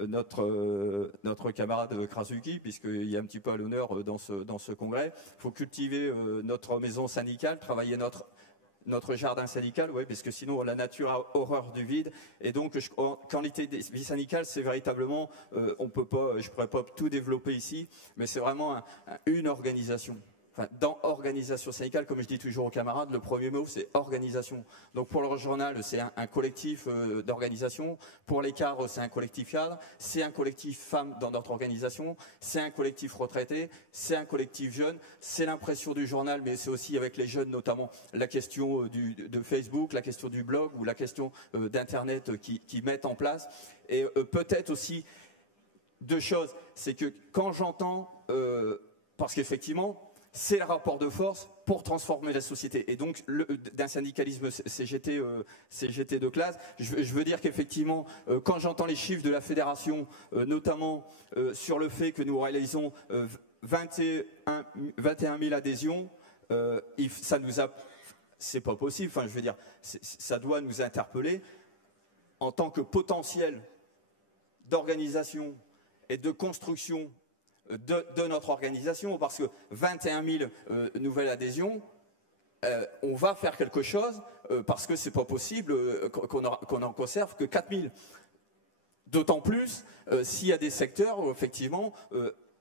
notre camarade Krasuki, puisqu'il y a un petit peu à l'honneur dans ce congrès, il faut cultiver notre maison syndicale, travailler notre jardin syndical, ouais, parce que sinon la nature a horreur du vide. Et donc, quand l'idée de vie syndicale, c'est véritablement, je pourrais pas tout développer ici, mais c'est vraiment une organisation. Enfin, dans organisation syndicale, comme je dis toujours aux camarades, le premier mot c'est organisation. Donc pour le journal, c'est un collectif d'organisation. Pour les cadres, c'est un collectif cadre. C'est un collectif femmes dans notre organisation. C'est un collectif retraité. C'est un collectif jeune. C'est l'impression du journal, mais c'est aussi avec les jeunes, notamment la question de Facebook, la question du blog ou la question d'Internet qui mettent en place. Et peut-être aussi 2 choses. C'est que quand j'entends, parce qu'effectivement, c'est le rapport de force pour transformer la société. Et donc, d'un syndicalisme CGT de classe, je veux dire qu'effectivement, quand j'entends les chiffres de la fédération, notamment sur le fait que nous réalisons 21 000 adhésions, ça nous a... C'est pas possible, enfin, je veux dire, ça doit nous interpeller en tant que potentiel d'organisation et de construction de notre organisation, parce que 21 000 nouvelles adhésions, on va faire quelque chose, parce que c'est pas possible qu'on en conserve que 4 000. D'autant plus s'il y a des secteurs où effectivement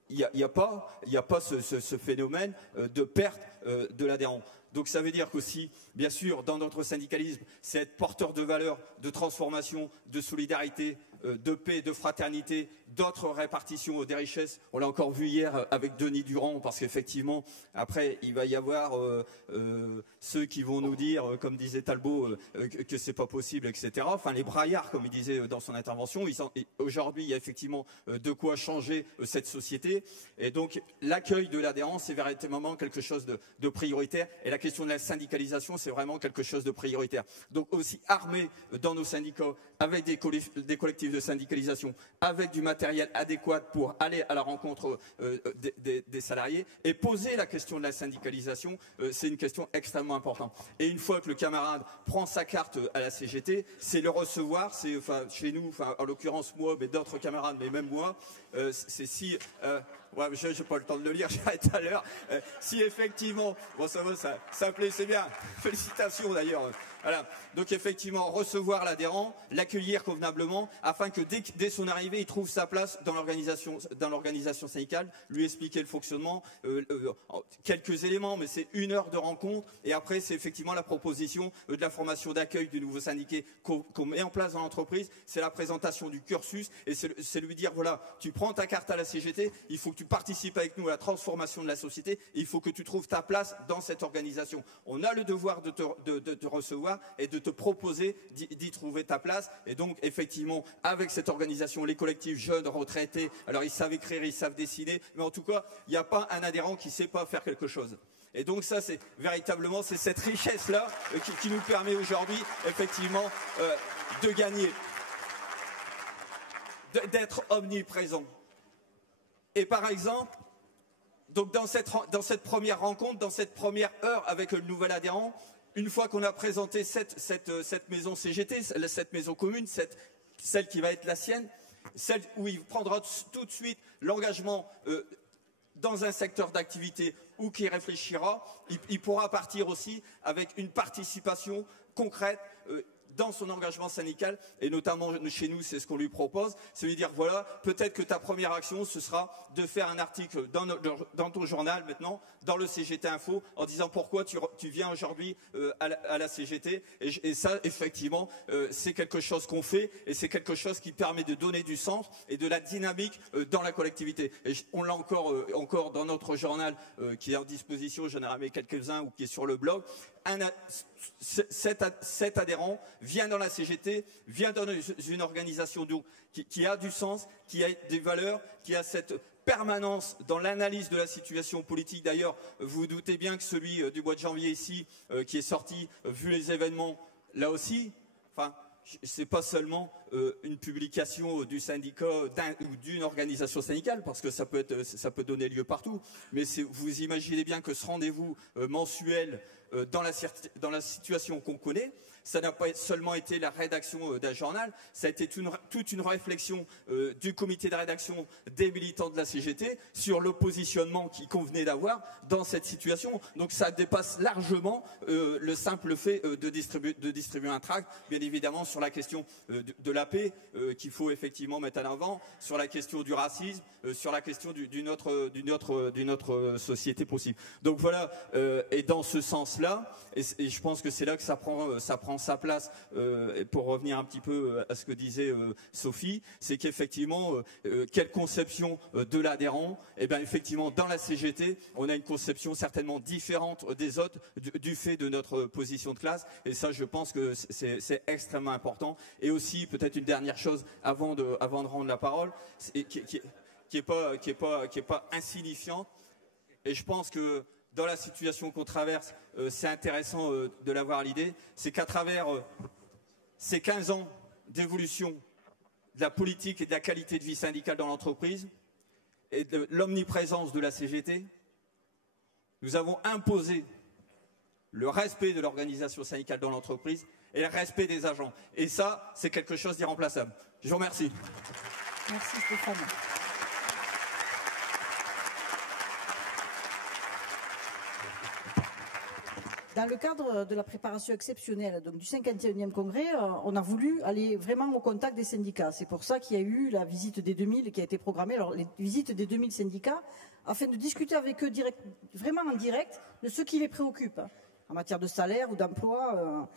il n'y a pas ce phénomène de perte de l'adhérent. Donc ça veut dire qu'aussi, bien sûr, dans notre syndicalisme, c'est être porteur de valeurs, de transformation, de solidarité, de paix, de fraternité, d'autres répartitions des richesses. On l'a encore vu hier avec Denis Durand, parce qu'effectivement, après, il va y avoir ceux qui vont nous dire, comme disait Talbot, que c'est pas possible, etc. Enfin, les braillards, comme il disait dans son intervention. Aujourd'hui, il y a effectivement de quoi changer cette société. Et donc, l'accueil de l'adhérence, c'est véritablement quelque chose de prioritaire. Et la question de la syndicalisation, c'est vraiment quelque chose de prioritaire. Donc, aussi armé dans nos syndicats, avec des collectifs de syndicalisation, avec du matériel adéquat pour aller à la rencontre des salariés et poser la question de la syndicalisation, c'est une question extrêmement importante. Et une fois que le camarade prend sa carte à la CGT, c'est le recevoir, c'est chez nous, en l'occurrence moi, mais d'autres camarades, mais même moi, c'est si... ouais, je n'ai pas le temps de le lire, j'arrête à l'heure. Si effectivement, bon ça va, ça plaît, c'est bien. Félicitations d'ailleurs. Voilà. Donc effectivement, recevoir l'adhérent, l'accueillir convenablement, afin que dès son arrivée, il trouve sa place dans l'organisation syndicale, lui expliquer le fonctionnement, quelques éléments, mais c'est 1 heure de rencontre, et après c'est effectivement la proposition de la formation d'accueil du nouveau syndiqué qu'on met en place dans l'entreprise, c'est la présentation du cursus, et c'est lui dire, voilà, tu prends ta carte à la CGT, il faut que tu participes avec nous à la transformation de la société, et il faut que tu trouves ta place dans cette organisation. On a le devoir de te recevoir et de te proposer d'y trouver ta place. Et donc, effectivement, avec cette organisation, les collectifs jeunes, retraités, alors ils savent écrire, ils savent dessiner, mais en tout cas, il n'y a pas un adhérent qui ne sait pas faire quelque chose. Et donc ça, c'est véritablement, c'est cette richesse-là qui nous permet aujourd'hui, effectivement, de gagner, d'être omniprésent. Et par exemple, donc dans cette première rencontre, dans cette première heure avec le nouvel adhérent, une fois qu'on a présenté cette maison CGT, cette maison commune, celle qui va être la sienne, celle où il prendra tout de suite l'engagement dans un secteur d'activité ou qui réfléchira, il pourra partir aussi avec une participation concrète dans son engagement syndical, et notamment chez nous, c'est ce qu'on lui propose, c'est lui dire, voilà, peut-être que ta première action, ce sera de faire un article dans ton journal maintenant, dans le CGT Info, en disant pourquoi tu viens aujourd'hui à la CGT, et ça, effectivement, c'est quelque chose qu'on fait, et c'est quelque chose qui permet de donner du sens et de la dynamique dans la collectivité. Et on l'a encore dans notre journal qui est en disposition, j'en ai ramené quelques-uns, ou qui est sur le blog. Cet adhérent vient dans la CGT, vient dans une organisation qui a du sens, qui a des valeurs, qui a cette permanence dans l'analyse de la situation politique. D'ailleurs, vous vous doutez bien que celui du mois de janvier ici, qui est sorti, vu les événements, là aussi, enfin, c'est pas seulement une publication du syndicat ou d'une organisation syndicale, parce que ça peut donner lieu partout, mais vous imaginez bien que ce rendez-vous mensuel dans la situation qu'on connaît, ça n'a pas seulement été la rédaction d'un journal, ça a été toute une réflexion du comité de rédaction des militants de la CGT sur le positionnement qu'il convenait d'avoir dans cette situation. Donc ça dépasse largement le simple fait de distribuer un tract, bien évidemment sur la question de la paix qu'il faut effectivement mettre en avant, sur la question du racisme, sur la question d'une autre société possible. Donc voilà, et dans ce sens-là, et je pense que c'est là que ça prend sa place, pour revenir un petit peu à ce que disait Sophie, c'est qu'effectivement, quelle conception de l'adhérent, et bien effectivement dans la CGT, on a une conception certainement différente des autres du fait de notre position de classe, et ça je pense que c'est extrêmement important. Et aussi peut-être une dernière chose avant de rendre la parole, qui est pas insignifiante, et je pense que dans la situation qu'on traverse, c'est intéressant de l'avoir à l'idée, c'est qu'à travers ces 15 ans d'évolution de la politique et de la qualité de vie syndicale dans l'entreprise et de l'omniprésence de la CGT, nous avons imposé le respect de l'organisation syndicale dans l'entreprise et le respect des agents. Et ça, c'est quelque chose d'irremplaçable. Je vous remercie. Merci Stéphane. Dans le cadre de la préparation exceptionnelle donc du 51e congrès, on a voulu aller vraiment au contact des syndicats. C'est pour ça qu'il y a eu la visite des 2000 qui a été programmée, alors les visites des 2000 syndicats, afin de discuter avec eux vraiment en direct de ce qui les préoccupe, en matière de salaire ou d'emploi.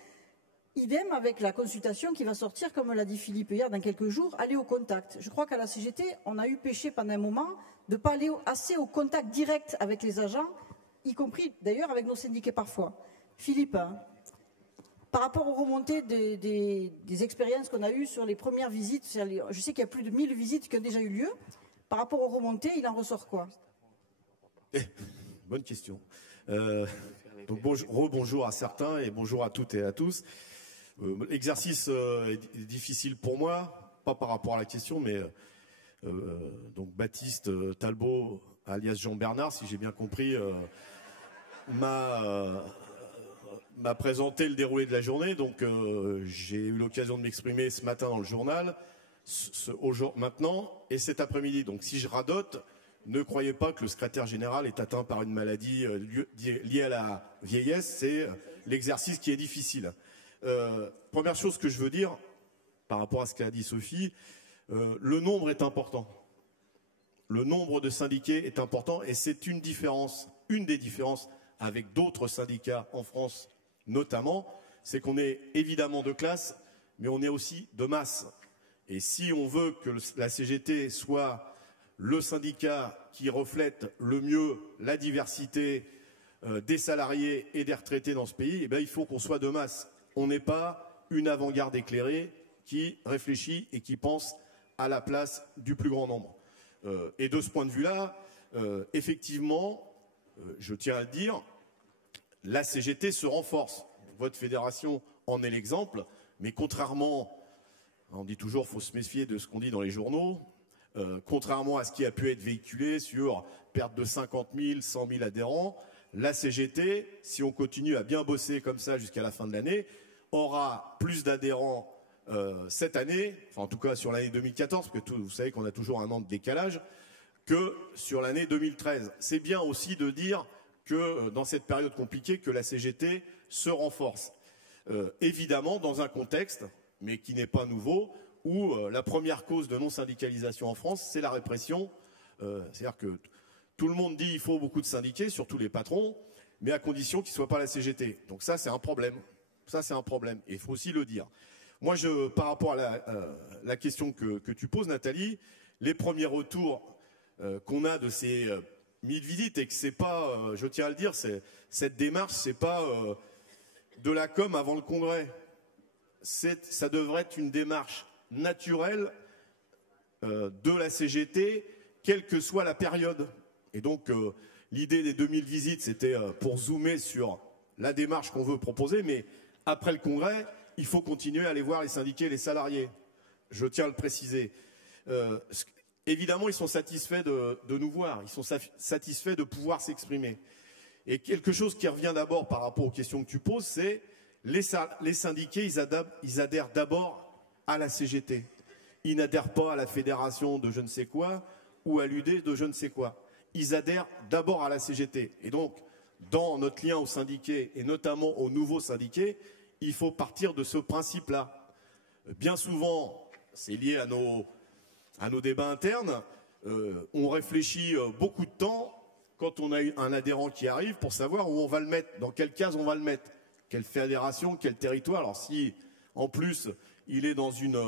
Idem avec la consultation qui va sortir, comme l'a dit Philippe hier, dans quelques jours, aller au contact. Je crois qu'à la CGT, on a eu péché pendant un moment de ne pas aller assez au contact direct avec les agents, y compris d'ailleurs avec nos syndiqués parfois. Philippe, par rapport aux remontées des expériences qu'on a eues sur les premières visites, je sais qu'il y a plus de 1000 visites qui ont déjà eu lieu, par rapport aux remontées, il en ressort quoi? Bonne question. Donc rebonjour à certains et bonjour à toutes et à tous. L'exercice est difficile pour moi, pas par rapport à la question, mais donc Baptiste Talbot, alias Jean Bernard, si j'ai bien compris, m'a présenté le déroulé de la journée, donc j'ai eu l'occasion de m'exprimer ce matin dans le journal, maintenant et cet après-midi. Donc si je radote, ne croyez pas que le secrétaire général est atteint par une maladie liée à la vieillesse, c'est l'exercice qui est difficile. Première chose que je veux dire, par rapport à ce qu'a dit Sophie, le nombre est important. Le nombre de syndiqués est important et c'est une des différences avec d'autres syndicats en France notamment, c'est qu'on est évidemment de classe, mais on est aussi de masse. Et si on veut que la CGT soit le syndicat qui reflète le mieux la diversité des salariés et des retraités dans ce pays, eh bien, il faut qu'on soit de masse. On n'est pas une avant-garde éclairée qui réfléchit et qui pense à la place du plus grand nombre. Et de ce point de vue-là, effectivement, je tiens à le dire, la CGT se renforce. Votre fédération en est l'exemple, mais contrairement, on dit toujours qu'il faut se méfier de ce qu'on dit dans les journaux, contrairement à ce qui a pu être véhiculé sur perte de 50 000, 100 000 adhérents, la CGT, si on continue à bien bosser comme ça jusqu'à la fin de l'année, aura plus d'adhérents cette année, enfin en tout cas sur l'année 2014, parce que vous savez qu'on a toujours un an de décalage, que sur l'année 2013. C'est bien aussi de dire que dans cette période compliquée, que la CGT se renforce. Évidemment, dans un contexte, mais qui n'est pas nouveau, où la première cause de non-syndicalisation en France, c'est la répression. C'est-à-dire que tout le monde dit qu'il faut beaucoup de syndiqués, surtout les patrons, mais à condition qu'ils ne soient pas la CGT. Donc ça, c'est un problème. Ça, c'est un problème. Et il faut aussi le dire. Moi, par rapport à la question que tu poses, Nathalie, les premiers retours qu'on a de ces 1000 visites, et que c'est pas, je tiens à le dire, cette démarche, c'est pas de la com avant le congrès. Ça devrait être une démarche naturelle de la CGT, quelle que soit la période. Et donc, l'idée des 2000 visites, c'était pour zoomer sur la démarche qu'on veut proposer, mais après le congrès, il faut continuer à aller voir les syndiqués et les salariés. Je tiens à le préciser. Évidemment, ils sont satisfaits de nous voir, ils sont satisfaits de pouvoir s'exprimer. Et quelque chose qui revient d'abord par rapport aux questions que tu poses, c'est les syndiqués, ils adhèrent d'abord à la CGT. Ils n'adhèrent pas à la fédération de je ne sais quoi ou à l'UD de je ne sais quoi. Ils adhèrent d'abord à la CGT. Et donc, dans notre lien aux syndiqués, et notamment aux nouveaux syndiqués, il faut partir de ce principe-là. Bien souvent, c'est lié à nos débats internes, on réfléchit beaucoup de temps quand on a un adhérent qui arrive pour savoir où on va le mettre, dans quelle case on va le mettre, quelle fédération, quel territoire. Alors si, en plus, il est dans une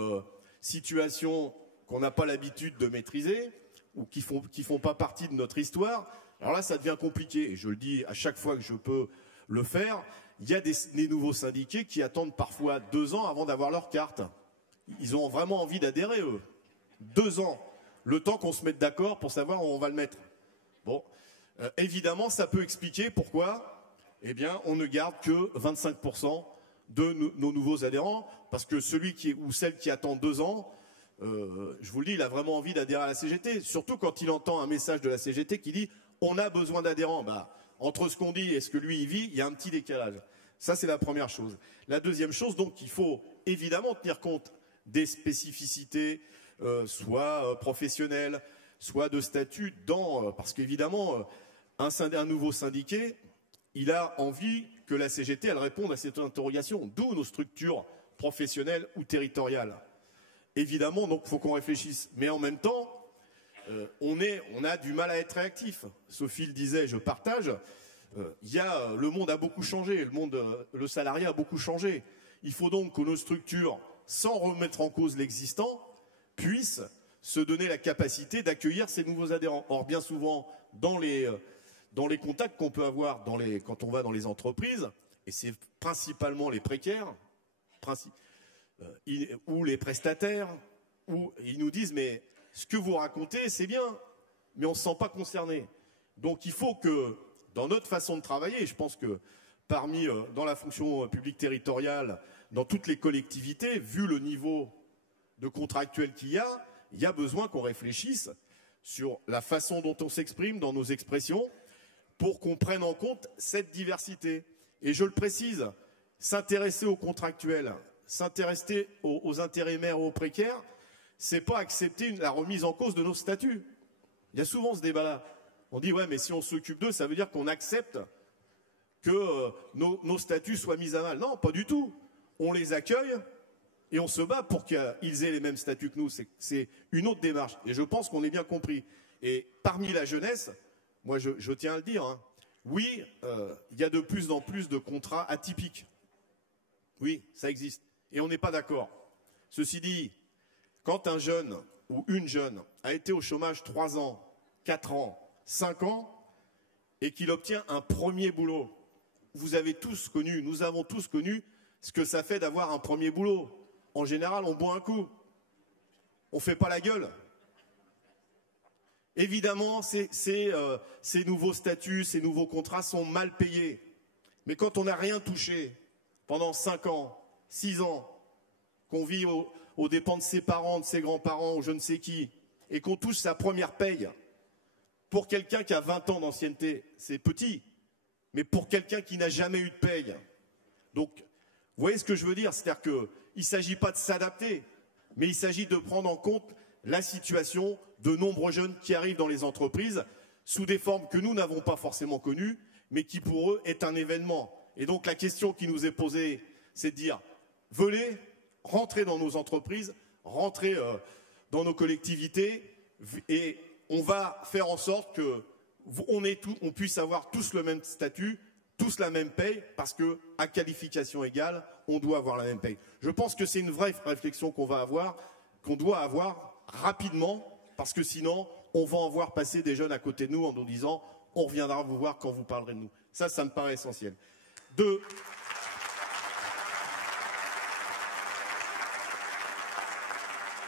situation qu'on n'a pas l'habitude de maîtriser, ou qui font pas partie de notre histoire, alors là, ça devient compliqué. Et je le dis à chaque fois que je peux le faire, il y a des nouveaux syndiqués qui attendent parfois 2 ans avant d'avoir leur carte. Ils ont vraiment envie d'adhérer, eux. 2 ans. Le temps qu'on se mette d'accord pour savoir où on va le mettre. Bon. évidemment, ça peut expliquer pourquoi eh bien, on ne garde que 25% de nos nouveaux adhérents, parce que celui ou celle qui attend 2 ans, je vous le dis, il a vraiment envie d'adhérer à la CGT, surtout quand il entend un message de la CGT qui dit « on a besoin d'adhérents ». Entre ce qu'on dit et ce que lui, il vit, il y a un petit décalage. Ça, c'est la première chose. La deuxième chose, donc, il faut évidemment tenir compte des spécificités, soit professionnelles, soit de statut, parce qu'évidemment, un nouveau syndiqué, il a envie que la CGT, elle réponde à cette interrogation, d'où nos structures professionnelles ou territoriales. Évidemment, donc, il faut qu'on réfléchisse. Mais en même temps, on a du mal à être réactif. Sophie le disait, je partage. Le monde a beaucoup changé, le salariat a beaucoup changé. Il faut donc que nos structures, sans remettre en cause l'existant, puissent se donner la capacité d'accueillir ces nouveaux adhérents. Or, bien souvent, dans les contacts qu'on peut avoir quand on va dans les entreprises, et c'est principalement les précaires, ou les prestataires, où ils nous disent « mais ce que vous racontez, c'est bien, mais on ne se sent pas concerné ». Donc il faut que, dans notre façon de travailler, je pense que dans la fonction publique territoriale, dans toutes les collectivités, vu le niveau de contractuel qu'il y a besoin qu'on réfléchisse sur la façon dont on s'exprime dans nos expressions pour qu'on prenne en compte cette diversité. Et je le précise, s'intéresser aux contractuels, s'intéresser aux intérimaires ou aux précaires, c'est pas accepter la remise en cause de nos statuts. Il y a souvent ce débat-là. On dit, ouais, mais si on s'occupe d'eux, ça veut dire qu'on accepte que nos statuts soient mis à mal. Non, pas du tout. On les accueille et on se bat pour qu'ils aient les mêmes statuts que nous. C'est une autre démarche. Et je pense qu'on est bien compris. Et parmi la jeunesse, moi je tiens à le dire, hein, oui, il y a de plus en plus de contrats atypiques. Oui, ça existe. Et on n'est pas d'accord. Ceci dit, quand un jeune ou une jeune a été au chômage 3 ans, 4 ans, 5 ans, et qu'il obtient un premier boulot, vous avez tous connu, nous avons tous connu ce que ça fait d'avoir un premier boulot. En général, on boit un coup. On ne fait pas la gueule. Évidemment, ces nouveaux statuts, ces nouveaux contrats sont mal payés. Mais quand on n'a rien touché pendant 5 ans, 6 ans, qu'on vit aux dépens de ses parents, de ses grands-parents, ou je ne sais qui, et qu'on touche sa première paye, pour quelqu'un qui a 20 ans d'ancienneté, c'est petit, mais pour quelqu'un qui n'a jamais eu de paye. Donc, vous voyez ce que je veux dire? C'est-à-dire qu'il ne s'agit pas de s'adapter, mais il s'agit de prendre en compte la situation de nombreux jeunes qui arrivent dans les entreprises sous des formes que nous n'avons pas forcément connues, mais qui pour eux est un événement. Et donc la question qui nous est posée, c'est de dire, venez, rentrez dans nos entreprises, rentrez dans nos collectivités, et on va faire en sorte qu'on puisse avoir tous le même statut, tous la même paye, parce qu'à qualification égale, on doit avoir la même paye. Je pense que c'est une vraie réflexion qu'on doit avoir rapidement, parce que sinon, on va en voir passer des jeunes à côté de nous en nous disant « on reviendra vous voir quand vous parlerez de nous ». Ça me paraît essentiel.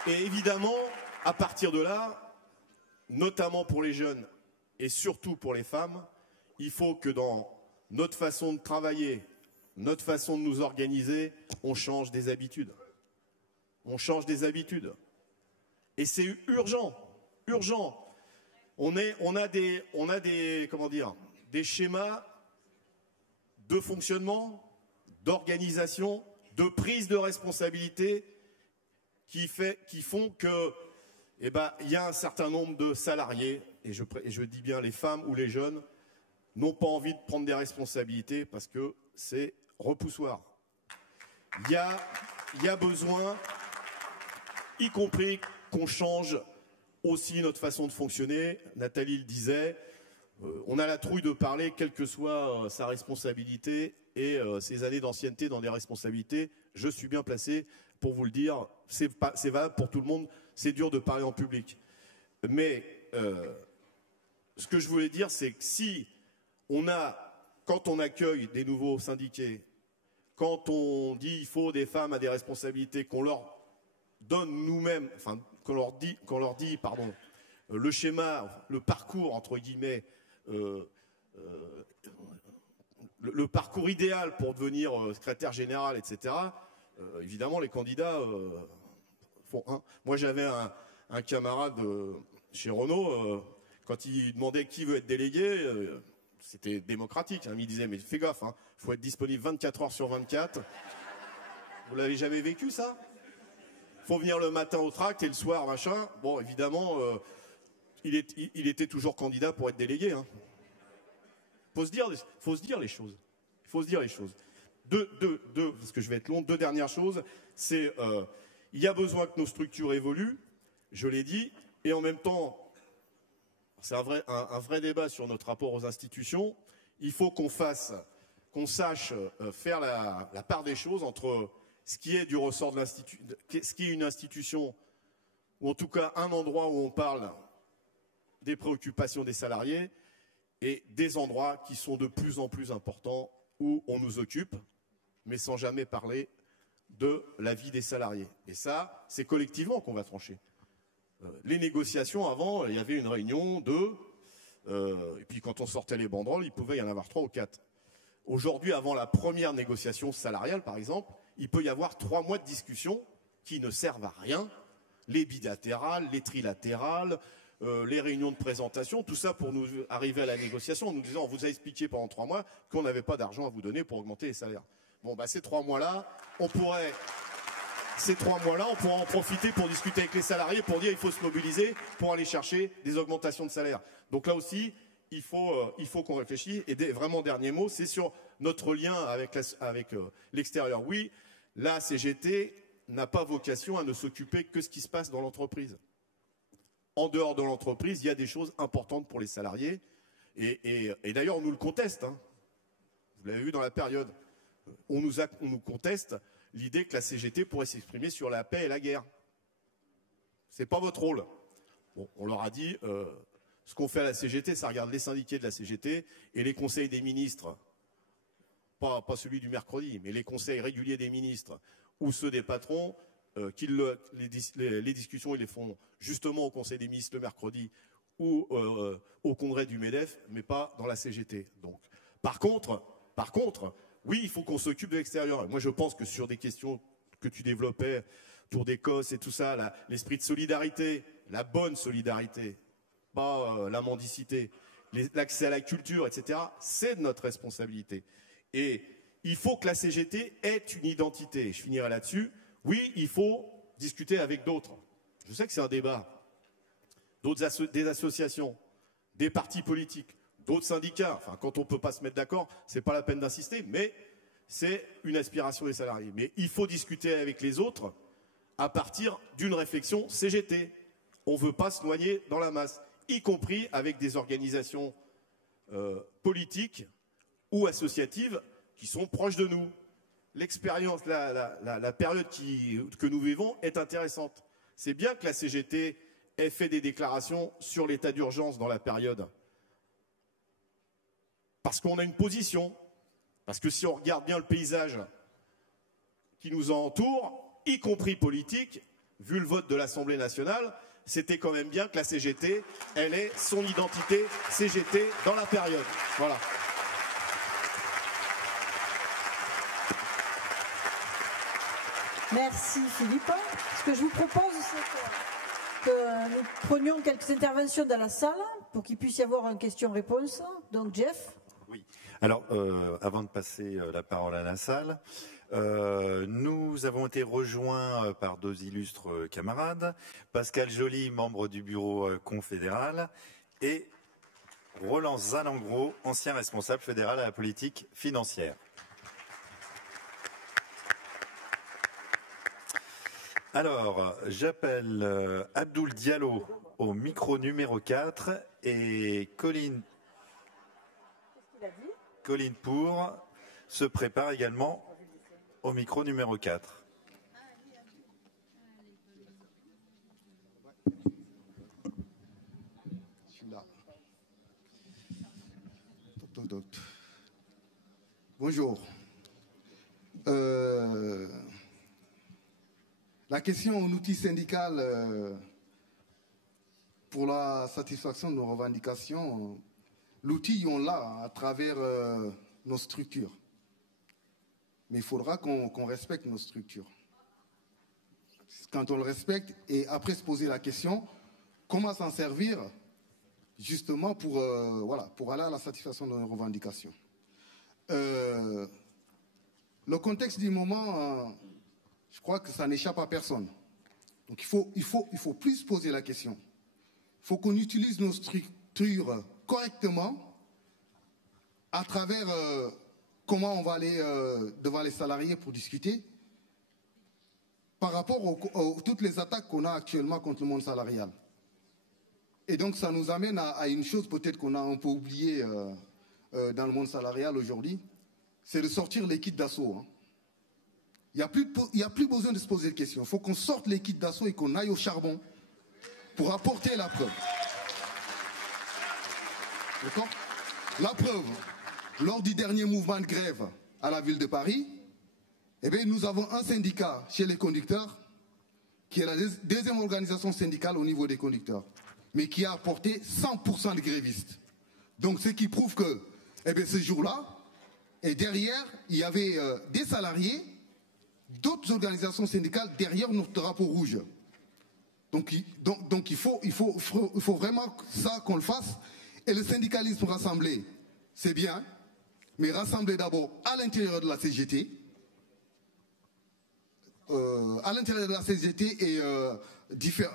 Et évidemment, à partir de là, notamment pour les jeunes et surtout pour les femmes, il faut que dans notre façon de travailler, notre façon de nous organiser, on change des habitudes. On change des habitudes. Et c'est urgent, urgent. On a des schémas de fonctionnement, d'organisation, de prise de responsabilité qui font que, il y a un certain nombre de salariés, et je dis bien les femmes ou les jeunes, n'ont pas envie de prendre des responsabilités parce que c'est repoussoir. Il y a besoin, y compris qu'on change aussi notre façon de fonctionner. Nathalie le disait, on a la trouille de parler, quelle que soit sa responsabilité et ses années d'ancienneté dans des responsabilités. Je suis bien placé pour vous le dire, c'est valable pour tout le monde, c'est dur de parler en public. Mais ce que je voulais dire, c'est que quand on accueille des nouveaux syndiqués, quand on dit il faut des femmes à des responsabilités, qu'on leur donne nous-mêmes, enfin qu'on leur dit le schéma, le parcours entre guillemets le parcours idéal pour devenir secrétaire général, etc., évidemment, les candidats font un. Moi, j'avais un camarade chez Renault, quand il demandait qui veut être délégué, c'était démocratique. Hein, il disait, mais fais gaffe, il faut être disponible 24 heures sur 24. Vous l'avez jamais vécu, ça? Faut venir le matin au tract et le soir, machin. Bon, évidemment, il était toujours candidat pour être délégué. Hein. Faut se dire les choses. Il faut se dire les choses. Parce que je vais être long, deux dernières choses. C'est, il y a besoin que nos structures évoluent, je l'ai dit, et en même temps, c'est un vrai débat sur notre rapport aux institutions. Il faut qu'on sache faire la part des choses entre ce qui est du ressort de l'institut, ce qui est une institution, ou en tout cas un endroit où on parle des préoccupations des salariés, et des endroits qui sont de plus en plus importants où on nous occupe, mais sans jamais parler de la vie des salariés. Et ça, c'est collectivement qu'on va trancher. Les négociations, avant, il y avait une réunion, et puis quand on sortait les banderoles, il pouvait y en avoir 3 ou 4. Aujourd'hui, avant la première négociation salariale, par exemple, il peut y avoir 3 mois de discussion qui ne servent à rien. Les bilatérales, les trilatérales, les réunions de présentation, tout ça pour nous arriver à la négociation en nous disant, on vous a expliqué pendant 3 mois qu'on n'avait pas d'argent à vous donner pour augmenter les salaires. Bon, bah, ces 3 mois-là, on pourrait en profiter pour discuter avec les salariés, pour dire il faut se mobiliser pour aller chercher des augmentations de salaire. Donc là aussi, il faut qu'on réfléchisse. Et vraiment, dernier mot, c'est sur notre lien avec l'extérieur. Oui, la CGT n'a pas vocation à ne s'occuper que de ce qui se passe dans l'entreprise. En dehors de l'entreprise, il y a des choses importantes pour les salariés. Et d'ailleurs, on nous le conteste. Hein. Vous l'avez vu dans la période. On nous conteste l'idée que la CGT pourrait s'exprimer sur la paix et la guerre. C'est pas votre rôle. Bon, on leur a dit, ce qu'on fait à la CGT, ça regarde les syndiqués de la CGT et les conseils des ministres. Pas celui du mercredi, mais les conseils réguliers des ministres ou ceux des patrons, les discussions, ils les font justement au conseil des ministres le mercredi ou au congrès du MEDEF, mais pas dans la CGT. Donc, par contre, oui, il faut qu'on s'occupe de l'extérieur. Moi, je pense que sur des questions que tu développais, autour des COS et tout ça, l'esprit de solidarité, la bonne solidarité, pas la mendicité, l'accès à la culture, etc., c'est de notre responsabilité. Et il faut que la CGT ait une identité. Je finirai là-dessus. Oui, il faut discuter avec d'autres. Je sais que c'est un débat. Des associations, des partis politiques, d'autres syndicats. Enfin, quand on ne peut pas se mettre d'accord, c'est pas la peine d'insister, mais c'est une aspiration des salariés. Mais il faut discuter avec les autres à partir d'une réflexion CGT. On ne veut pas se noyer dans la masse, y compris avec des organisations politiques ou associatives qui sont proches de nous. L'expérience, la période que nous vivons est intéressante. C'est bien que la CGT ait fait des déclarations sur l'état d'urgence dans la période. Parce qu'on a une position. Parce que si on regarde bien le paysage qui nous entoure, y compris politique, vu le vote de l'Assemblée nationale, c'était quand même bien que la CGT, elle ait son identité CGT dans la période. Voilà. Merci Philippe. Ce que je vous propose, c'est que nous prenions quelques interventions dans la salle pour qu'il puisse y avoir une question-réponse. Donc Jeff. Oui. Alors, avant de passer la parole à la salle, nous avons été rejoints par 2 illustres camarades, Pascal Joly, membre du bureau confédéral, et Roland Zalengro, ancien responsable fédéral à la politique financière. Alors, j'appelle Abdoul Diallo au micro numéro 4 et Colline Pour se prépare également au micro numéro 4. Bonjour. La question en outil syndical pour la satisfaction de nos revendications, l'outil, on l'a à travers nos structures. Mais il faudra qu'on respecte nos structures. Quand on le respecte, et après se poser la question, comment s'en servir justement pour aller à la satisfaction de nos revendications. Le contexte du moment, je crois que ça n'échappe à personne. Donc il faut plus se poser la question. Il faut qu'on utilise nos structures correctement à travers comment on va aller devant les salariés pour discuter par rapport à toutes les attaques qu'on a actuellement contre le monde salarial. Et donc ça nous amène à une chose peut-être qu'on a un peu oubliée dans le monde salarial aujourd'hui, c'est de sortir les kits d'assaut. Hein. Il n'y a plus besoin de se poser de questions. Il faut qu'on sorte les kits d'assaut et qu'on aille au charbon pour apporter la preuve. D'accord ? La preuve, lors du dernier mouvement de grève à la ville de Paris, eh bien, nous avons un syndicat chez les conducteurs, qui est la deuxième organisation syndicale au niveau des conducteurs, mais qui a apporté 100% de grévistes. Donc, ce qui prouve que, eh bien, ce jour-là, et derrière, il y avait des salariés, d'autres organisations syndicales derrière notre drapeau rouge. Donc il faut vraiment ça qu'on le fasse. Et le syndicalisme rassemblé, c'est bien, mais rassembler d'abord à l'intérieur de la CGT, et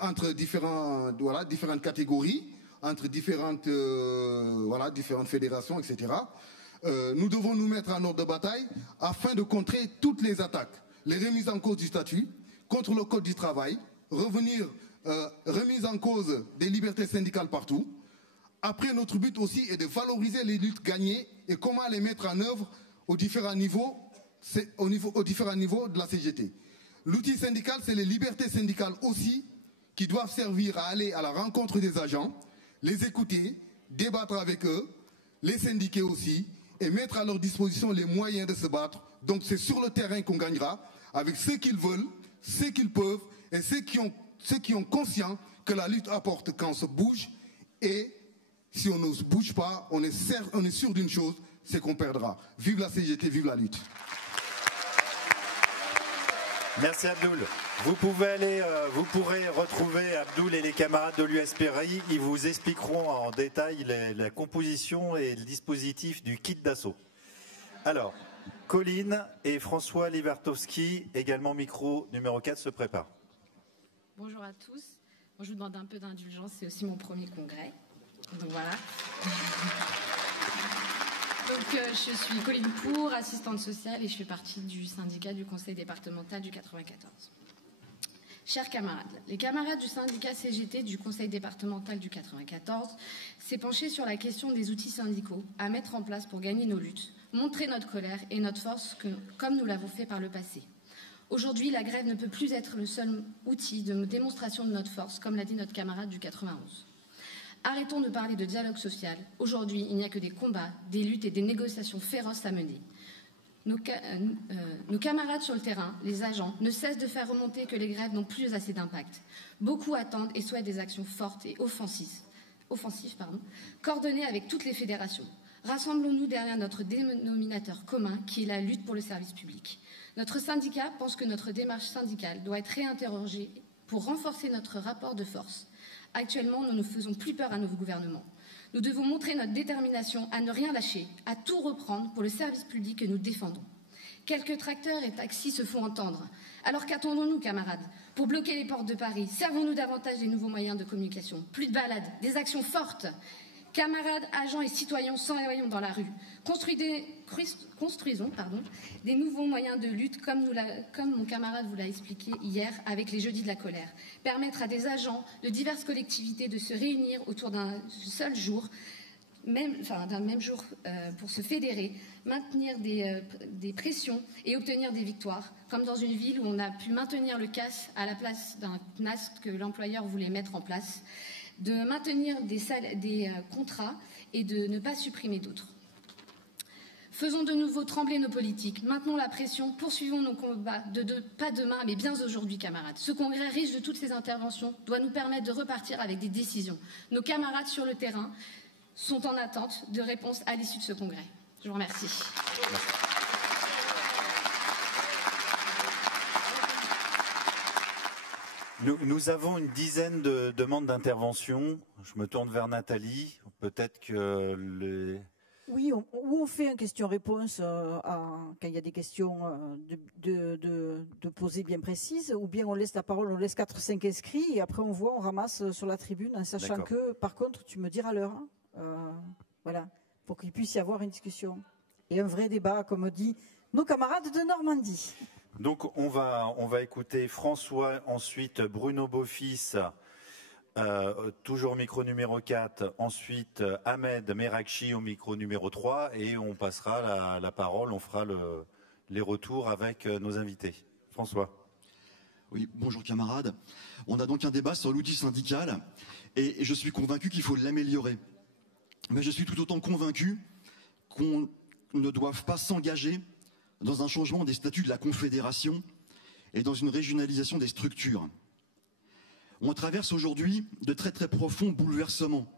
entre différentes catégories, entre différentes fédérations, etc. Nous devons nous mettre en ordre de bataille afin de contrer toutes les attaques, les remises en cause du statut, contre le code du travail, remise en cause des libertés syndicales partout. Après, notre but aussi est de valoriser les luttes gagnées et comment les mettre en œuvre aux différents niveaux de la CGT. L'outil syndical, c'est les libertés syndicales aussi qui doivent servir à aller à la rencontre des agents, les écouter, débattre avec eux, les syndiquer aussi et mettre à leur disposition les moyens de se battre. Donc c'est sur le terrain qu'on gagnera avec ceux qu'ils veulent, ceux qu'ils peuvent et ceux qui ont conscience que la lutte apporte quand on se bouge. Et si on ne se bouge pas, on est sûr d'une chose, c'est qu'on perdra. Vive la CGT, vive la lutte. Merci Abdoul. Vous pourrez retrouver Abdoul et les camarades de l'USPRI. Ils vous expliqueront en détail la composition et le dispositif du kit d'assaut. Alors, Colline et François Livartowski, également micro numéro 4, se préparent. Bonjour à tous. Bon, je vous demande un peu d'indulgence, c'est aussi mon premier congrès. Donc voilà. Donc, je suis Colline Pour, assistante sociale, et je fais partie du syndicat du conseil départemental du 94. Chers camarades, les camarades du syndicat CGT du conseil départemental du 94 s'est penché sur la question des outils syndicaux à mettre en place pour gagner nos luttes, montrer notre colère et notre force comme nous l'avons fait par le passé. Aujourd'hui, la grève ne peut plus être le seul outil de démonstration de notre force, comme l'a dit notre camarade du 91. Arrêtons de parler de dialogue social. Aujourd'hui, il n'y a que des combats, des luttes et des négociations féroces à mener. Nos camarades sur le terrain, les agents, ne cessent de faire remonter que les grèves n'ont plus assez d'impact. Beaucoup attendent et souhaitent des actions fortes et offensives, coordonnées avec toutes les fédérations. Rassemblons-nous derrière notre dénominateur commun qui est la lutte pour le service public. Notre syndicat pense que notre démarche syndicale doit être réinterrogée pour renforcer notre rapport de force. Actuellement, nous ne faisons plus peur à nos gouvernements. Nous devons montrer notre détermination à ne rien lâcher, à tout reprendre pour le service public que nous défendons. Quelques tracteurs et taxis se font entendre. Alors qu'attendons-nous, camarades? Pour bloquer les portes de Paris, servons-nous davantage des nouveaux moyens de communication. Plus de balades, des actions fortes. Camarades, agents et citoyens, s'envoyons dans la rue. Construisons des nouveaux moyens de lutte, comme mon camarade vous l'a expliqué hier avec les Jeudis de la colère. Permettre à des agents de diverses collectivités de se réunir autour d'un seul jour, d'un même jour pour se fédérer, maintenir des pressions et obtenir des victoires, comme dans une ville où on a pu maintenir le CAS à la place d'un NAS que l'employeur voulait mettre en place, de maintenir des contrats et de ne pas supprimer d'autres. Faisons de nouveau trembler nos politiques, maintenons la pression, poursuivons nos combats, pas demain, mais bien aujourd'hui, camarades. Ce congrès, riche de toutes ces interventions, doit nous permettre de repartir avec des décisions. Nos camarades sur le terrain sont en attente de réponses à l'issue de ce congrès. Je vous remercie. Nous avons une dizaine de demandes d'intervention. Je me tourne vers Nathalie. Peut-être que les... Oui, on fait une question-réponse quand il y a des questions de poser bien précises, ou bien on laisse la parole, on laisse 4-5 inscrits, et après on voit, on ramasse sur la tribune, en sachant que, par contre, tu me diras l'heure. Voilà, pour qu'il puisse y avoir une discussion. Et un vrai débat, comme dit nos camarades de Normandie. Donc on va écouter François, ensuite Bruno Beaufils, toujours micro numéro 4, ensuite Ahmed Merakchi au micro numéro 3, et on passera la parole, on fera les retours avec nos invités. François. Oui, bonjour camarades. On a donc un débat sur l'outil syndical, et je suis convaincu qu'il faut l'améliorer. Mais je suis tout autant convaincu qu'on ne doive pas s'engager dans un changement des statuts de la Confédération et dans une régionalisation des structures. On traverse aujourd'hui de très très profonds bouleversements,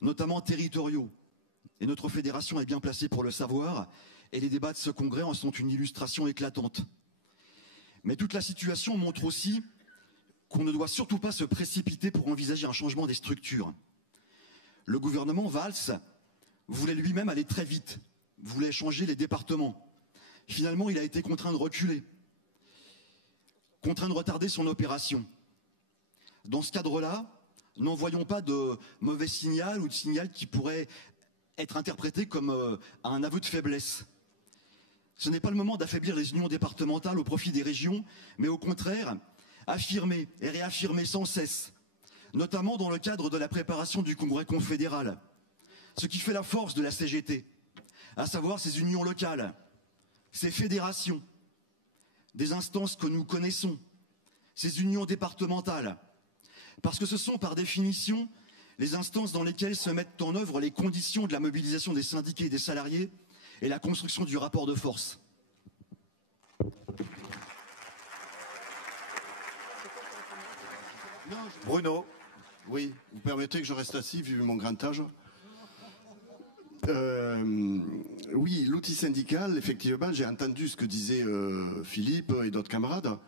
notamment territoriaux. Et notre fédération est bien placée pour le savoir, et les débats de ce congrès en sont une illustration éclatante. Mais toute la situation montre aussi qu'on ne doit surtout pas se précipiter pour envisager un changement des structures. Le gouvernement Valls voulait lui-même aller très vite, voulait changer les départements. Finalement, il a été contraint de reculer, contraint de retarder son opération. Dans ce cadre-là, n'en voyons pas de mauvais signal ou de signal qui pourrait être interprété comme un aveu de faiblesse. Ce n'est pas le moment d'affaiblir les unions départementales au profit des régions, mais au contraire, affirmer et réaffirmer sans cesse, notamment dans le cadre de la préparation du congrès confédéral, ce qui fait la force de la CGT, à savoir ces unions locales, ces fédérations, des instances que nous connaissons, ces unions départementales, parce que ce sont par définition les instances dans lesquelles se mettent en œuvre les conditions de la mobilisation des syndiqués et des salariés et la construction du rapport de force. Bruno. Oui, vous permettez que je reste assis vu mon grand âge. Oui, l'outil syndical, effectivement, j'ai entendu ce que disaient Philippe et d'autres camarades.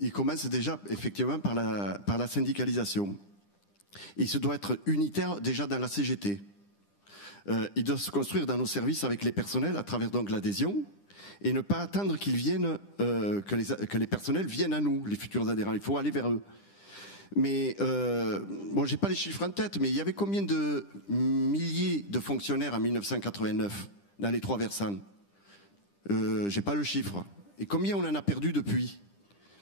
Il commence déjà effectivement par la syndicalisation. Il se doit être unitaire déjà dans la CGT. Il doit se construire dans nos services avec les personnels à travers donc l'adhésion et ne pas attendre qu'ils viennent, que les personnels viennent à nous, les futurs adhérents. Il faut aller vers eux. Mais bon, j'ai pas les chiffres en tête, mais il y avait combien de milliers de fonctionnaires en 1989 dans les trois versants? J'ai pas le chiffre. Et combien on en a perdu depuis?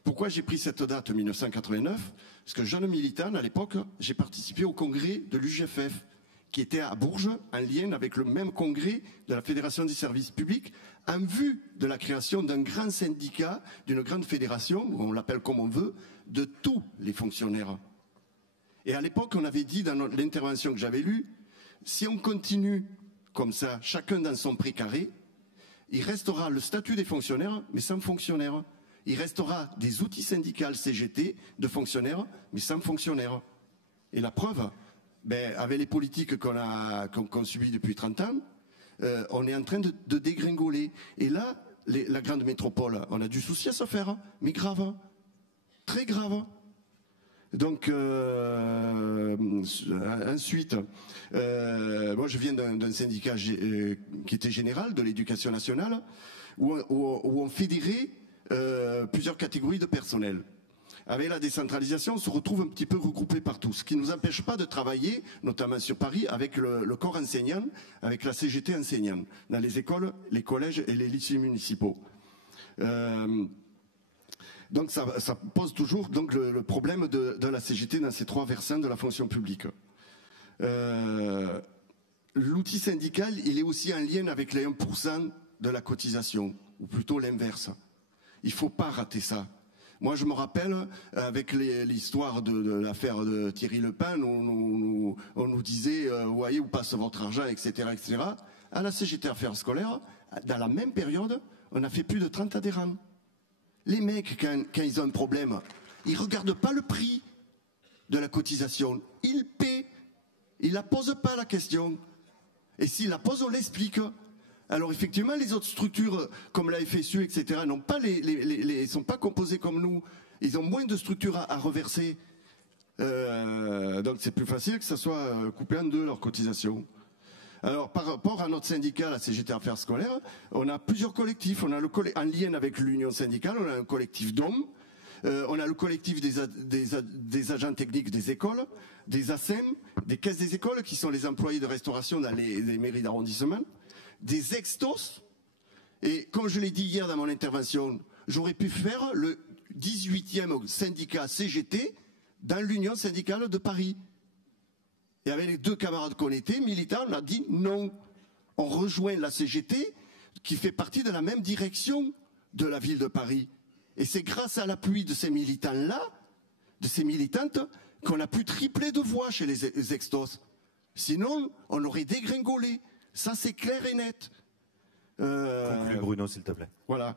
Pourquoi j'ai pris cette date 1989? Parce que jeune militant, à l'époque, j'ai participé au congrès de l'UGFF, qui était à Bourges, en lien avec le même congrès de la Fédération des services publics, en vue de la création d'un grand syndicat, d'une grande fédération, on l'appelle comme on veut, de tous les fonctionnaires. Et à l'époque, on avait dit dans l'intervention que j'avais lue, si on continue comme ça, chacun dans son précaré, il restera le statut des fonctionnaires, mais sans fonctionnaires. Il restera des outils syndicaux CGT de fonctionnaires, mais sans fonctionnaires. Et la preuve, avec les politiques qu'on subit depuis 30 ans, on est en train de dégringoler. Et là, la grande métropole, on a du souci à se faire, mais grave, très grave. Donc, ensuite, moi je viens d'un syndicat qui était général, de l'éducation nationale, où on fédérait plusieurs catégories de personnel. Avec la décentralisation, on se retrouve un petit peu regroupés partout, ce qui ne nous empêche pas de travailler, notamment sur Paris, avec le corps enseignant, avec la CGT enseignante, dans les écoles, les collèges et les lycées municipaux. Donc ça pose toujours donc, le problème de la CGT dans ces trois versants de la fonction publique. L'outil syndical, il est aussi en lien avec les 1% de la cotisation, ou plutôt l'inverse. Il ne faut pas rater ça. Moi, je me rappelle, avec l'histoire de l'affaire de Thierry Le Pen, on nous disait, voyez où passe votre argent, etc., etc. À la CGT Affaires scolaires, dans la même période, on a fait plus de 30 adhérents. Les mecs, quand ils ont un problème, ils ne regardent pas le prix de la cotisation. Il paie. Il la pose pas la question. Et s'il la pose, on l'explique. Alors effectivement, les autres structures, comme la FSU, etc., n'ont pas sont pas composées comme nous. Ils ont moins de structures à reverser. Donc c'est plus facile que ça soit coupé en deux, leur cotisation. Alors par rapport à notre syndicat, la CGT Affaires Scolaires, on a plusieurs collectifs. On a en lien avec l'union syndicale, on a un collectif d'hommes. On a le collectif des agents techniques des écoles, des ASEM, des caisses des écoles, qui sont les employés de restauration dans les mairies d'arrondissement, des extos. Et comme je l'ai dit hier dans mon intervention, j'aurais pu faire le 18e syndicat CGT dans l'Union syndicale de Paris. Et avec les deux camarades qu'on était, militants, on a dit non. On rejoint la CGT qui fait partie de la même direction de la ville de Paris. Et c'est grâce à l'appui de ces militants-là, de ces militantes, qu'on a pu tripler de voix chez les extos. Sinon, on aurait dégringolé. Ça, c'est clair et net. Conclue, Bruno, s'il te plaît. Voilà.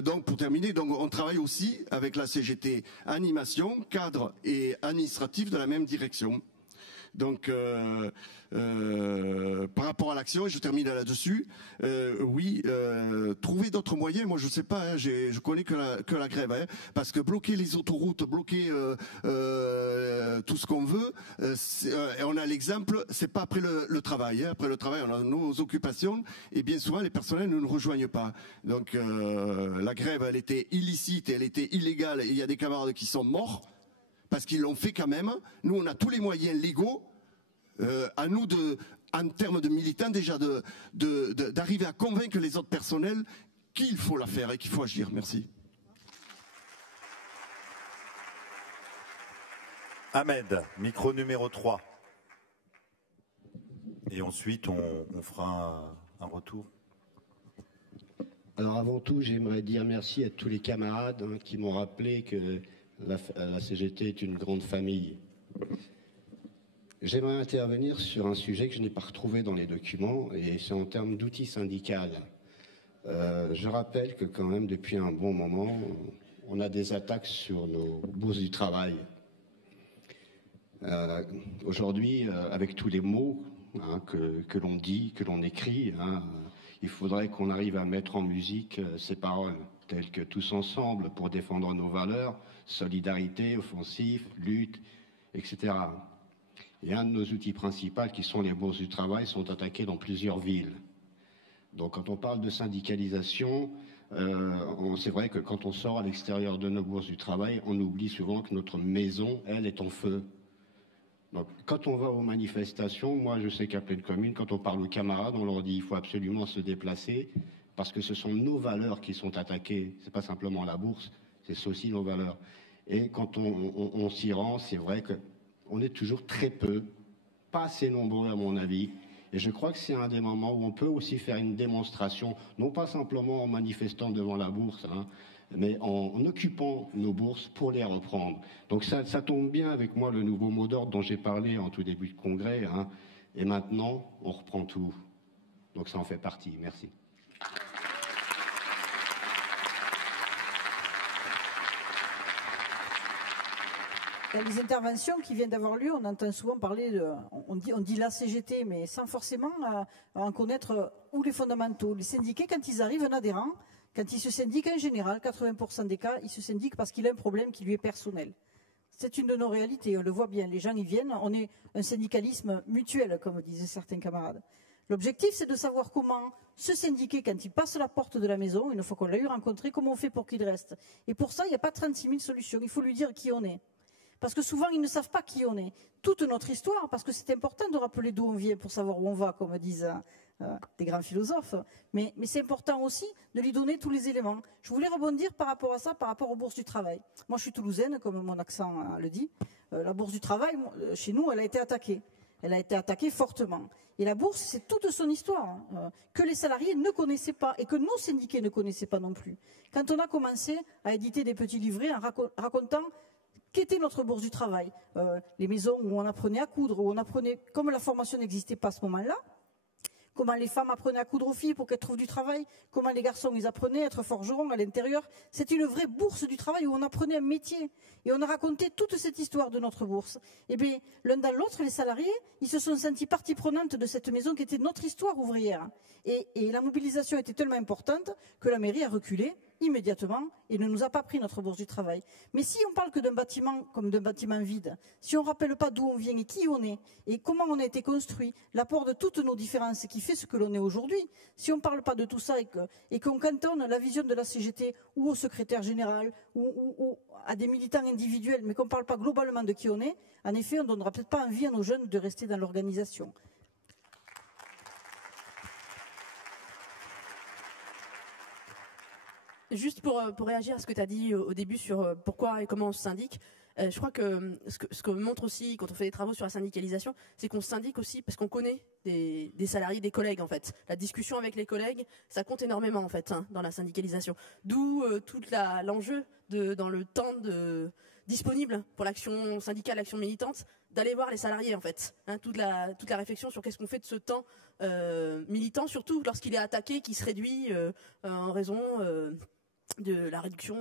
Donc, pour terminer, on travaille aussi avec la CGT animation, cadre et administratif de la même direction. Donc, par rapport à l'action, et je termine là-dessus, oui, trouver d'autres moyens, moi je sais pas, hein, je connais que la grève, hein, parce que bloquer les autoroutes, bloquer tout ce qu'on veut, et on a l'exemple, c'est pas après le travail, hein, après le travail on a nos occupations, et bien souvent les personnels ne nous rejoignent pas. Donc la grève, elle était illicite, elle était illégale, et il y a des camarades qui sont morts, parce qu'ils l'ont fait quand même. Nous, on a tous les moyens légaux, à nous, en termes de militants, déjà d'arriver à convaincre les autres personnels qu'il faut la faire et qu'il faut agir. Merci. Ahmed, micro numéro 3. Et ensuite, on fera un retour. Alors avant tout, j'aimerais dire merci à tous les camarades qui m'ont rappelé que la CGT est une grande famille. J'aimerais intervenir sur un sujet que je n'ai pas retrouvé dans les documents, et c'est en termes d'outils syndicaux. Je rappelle que quand même, depuis un bon moment, on a des attaques sur nos bourses du travail. Aujourd'hui, avec tous les mots que l'on dit, que l'on écrit, il faudrait qu'on arrive à mettre en musique ces paroles, telles que tous ensemble pour défendre nos valeurs, solidarité, offensif, lutte, etc. Et un de nos outils principaux, qui sont les bourses du travail, sont attaqués dans plusieurs villes. Donc quand on parle de syndicalisation, c'est vrai que quand on sort à l'extérieur de nos bourses du travail, on oublie souvent que notre maison, elle, est en feu. Donc quand on va aux manifestations, moi je sais qu'à pleine commune, quand on parle aux camarades, on leur dit il faut absolument se déplacer, parce que ce sont nos valeurs qui sont attaquées, c'est pas simplement la bourse, c'est aussi nos valeurs. Et quand on s'y rend, c'est vrai qu'on est toujours très peu, pas assez nombreux à mon avis. Et je crois que c'est un des moments où on peut aussi faire une démonstration, non pas simplement en manifestant devant la bourse, mais en occupant nos bourses pour les reprendre. Donc ça tombe bien avec moi, le nouveau mot d'ordre dont j'ai parlé en tout début de congrès. Et maintenant, on reprend tout. Donc ça en fait partie. Merci. Les interventions qui viennent d'avoir lieu, on entend souvent parler on dit la CGT, mais sans forcément en connaître où les fondamentaux. Les syndiqués, quand ils arrivent, un adhérent, quand ils se syndiquent en général, 80% des cas, ils se syndiquent parce qu'il a un problème qui lui est personnel. C'est une de nos réalités, on le voit bien. Les gens y viennent, on est un syndicalisme mutuel, comme disaient certains camarades. L'objectif, c'est de savoir comment se syndiquer quand il passe la porte de la maison, une fois qu'on l'a eu rencontré, comment on fait pour qu'il reste. Et pour ça, il n'y a pas 36 000 solutions, il faut lui dire qui on est. Parce que souvent, ils ne savent pas qui on est. Toute notre histoire, parce que c'est important de rappeler d'où on vient pour savoir où on va, comme disent des grands philosophes. Mais c'est important aussi de lui donner tous les éléments. Je voulais rebondir par rapport à ça, par rapport aux bourses du travail. Moi, je suis toulousaine, comme mon accent le dit. La bourse du travail, chez nous, elle a été attaquée. Elle a été attaquée fortement. Et la bourse, c'est toute son histoire, que les salariés ne connaissaient pas et que nos syndiqués ne connaissaient pas non plus. Quand on a commencé à éditer des petits livrets en racontant qu'était notre bourse du travail, les maisons où on apprenait à coudre, où on apprenait, comme la formation n'existait pas à ce moment-là, comment les femmes apprenaient à coudre aux filles pour qu'elles trouvent du travail, comment les garçons ils apprenaient à être forgerons à l'intérieur. C'est une vraie bourse du travail où on apprenait un métier. Et on a raconté toute cette histoire de notre bourse. Et bien, l'un dans l'autre, les salariés, ils se sont sentis partie prenante de cette maison qui était notre histoire ouvrière. Et la mobilisation était tellement importante que la mairie a reculé immédiatement et ne nous a pas pris notre bourse du travail. Mais si on parle que d'un bâtiment comme d'un bâtiment vide, si on ne rappelle pas d'où on vient et qui on est et comment on a été construit, l'apport de toutes nos différences qui fait ce que l'on est aujourd'hui, si on ne parle pas de tout ça et qu'on cantonne la vision de la CGT ou au secrétaire général ou à des militants individuels, mais qu'on ne parle pas globalement de qui on est, en effet, on ne donnera peut-être pas envie à nos jeunes de rester dans l'organisation. Juste pour réagir à ce que tu as dit au début sur pourquoi et comment on se syndique, je crois que ce que montre aussi quand on fait des travaux sur la syndicalisation, c'est qu'on se syndique aussi parce qu'on connaît des salariés, des collègues en fait. La discussion avec les collègues, ça compte énormément en fait dans la syndicalisation. D'où tout l'enjeu dans le temps disponible pour l'action syndicale, l'action militante, d'aller voir les salariés en fait. Toute la réflexion sur qu'est-ce qu'on fait de ce temps militant, surtout lorsqu'il est attaqué, qui se réduit en raison de la réduction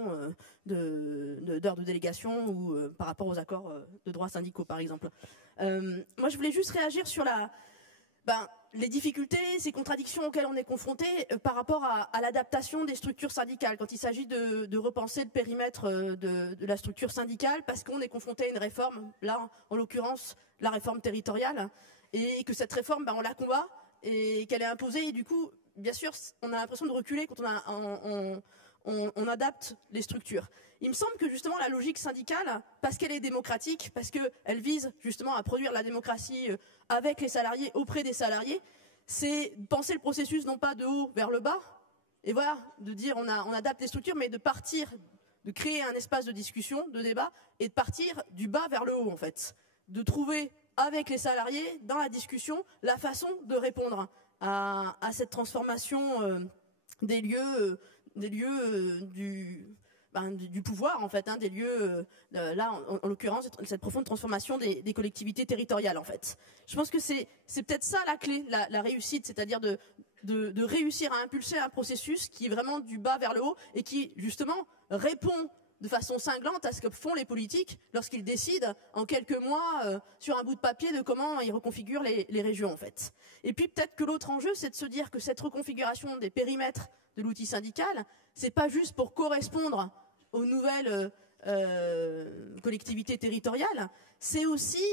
d'heures de délégation ou par rapport aux accords de droits syndicaux par exemple. Moi je voulais juste réagir sur les difficultés, ces contradictions auxquelles on est confronté par rapport à l'adaptation des structures syndicales quand il s'agit de repenser le périmètre de la structure syndicale parce qu'on est confronté à une réforme, là en l'occurrence la réforme territoriale, et que cette réforme on la combat et qu'elle est imposée et du coup bien sûr on a l'impression de reculer quand on adapte les structures. Il me semble que justement la logique syndicale, parce qu'elle est démocratique, parce qu'elle vise justement à produire la démocratie avec les salariés, auprès des salariés, c'est penser le processus non pas de haut vers le bas, et voilà, de dire on adapte les structures, mais de partir, de créer un espace de discussion, de débat, et de partir du bas vers le haut en fait. De trouver avec les salariés, dans la discussion, la façon de répondre à cette transformation des lieux du pouvoir en fait, des lieux là en l'occurrence cette profonde transformation des collectivités territoriales en fait. Je pense que c'est peut-être ça la clé, la réussite, c'est-à-dire de réussir à impulser un processus qui est vraiment du bas vers le haut et qui justement répond de façon cinglante à ce que font les politiques lorsqu'ils décident en quelques mois sur un bout de papier de comment ils reconfigurent les régions en fait. Et puis peut-être que l'autre enjeu, c'est de se dire que cette reconfiguration des périmètres de l'outil syndical, c'est pas juste pour correspondre aux nouvelles collectivités territoriales, c'est aussi,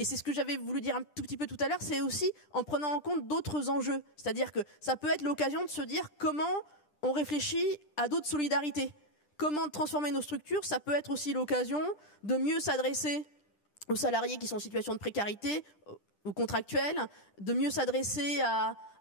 et c'est ce que j'avais voulu dire un tout petit peu tout à l'heure, c'est aussi en prenant en compte d'autres enjeux. C'est-à-dire que ça peut être l'occasion de se dire comment on réfléchit à d'autres solidarités. Comment transformer nos structures, ça peut être aussi l'occasion de mieux s'adresser aux salariés qui sont en situation de précarité, aux contractuels, de mieux s'adresser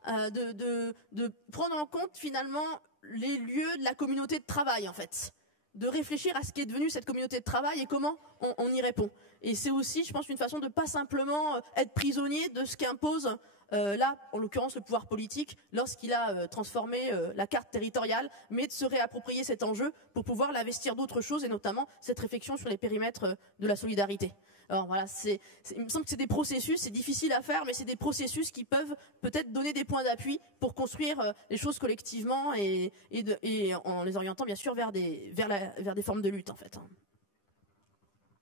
de prendre en compte finalement les lieux de la communauté de travail en fait, de réfléchir à ce qui est devenu cette communauté de travail et comment on y répond. Et c'est aussi, je pense, une façon de pas simplement être prisonnier de ce qu'impose là, en l'occurrence, le pouvoir politique lorsqu'il a transformé la carte territoriale, mais de se réapproprier cet enjeu pour pouvoir l'investir d'autres choses et notamment cette réflexion sur les périmètres de la solidarité. Alors voilà, il me semble que c'est des processus, c'est difficile à faire, mais c'est des processus qui peuvent peut-être donner des points d'appui pour construire les choses collectivement et en les orientant bien sûr vers des formes de lutte en fait.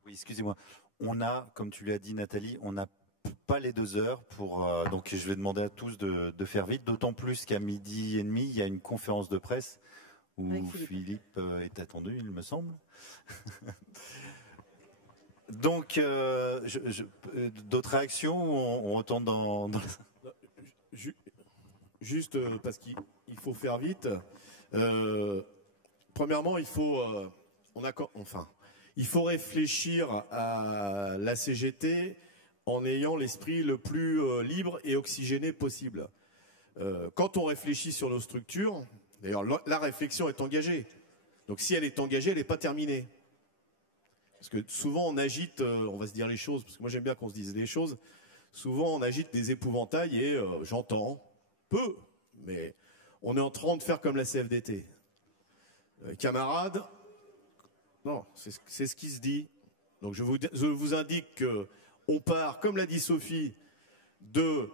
Oui, excusez-moi. On a, comme tu l'as dit Nathalie, on n'a pas les 2 heures pour donc je vais demander à tous de faire vite, d'autant plus qu'à 12h30 il y a une conférence de presse où Philippe est attendu, il me semble. Donc d'autres réactions ou on retourne dans... Juste parce qu'il faut faire vite. Premièrement, il faut réfléchir à la CGT en ayant l'esprit le plus libre et oxygéné possible. Quand on réfléchit sur nos structures, d'ailleurs la réflexion est engagée. Donc si elle est engagée, elle n'est pas terminée. Parce que souvent on agite, on va se dire les choses, parce que moi j'aime bien qu'on se dise les choses, souvent on agite des épouvantails et j'entends, peu, mais on est en train de faire comme la CFDT. Camarades, non, c'est ce qui se dit. Donc je vous indique qu'on part, comme l'a dit Sophie, de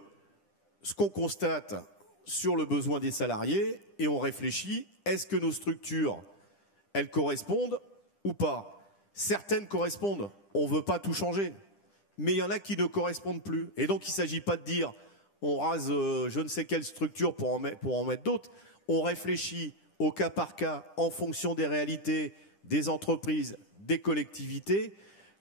ce qu'on constate sur le besoin des salariés et on réfléchit, est-ce que nos structures, elles correspondent ou pas? Certaines correspondent, on ne veut pas tout changer, mais il y en a qui ne correspondent plus. Et donc il ne s'agit pas de dire on rase je ne sais quelle structure pour en mettre d'autres, on réfléchit au cas par cas en fonction des réalités, des entreprises, des collectivités,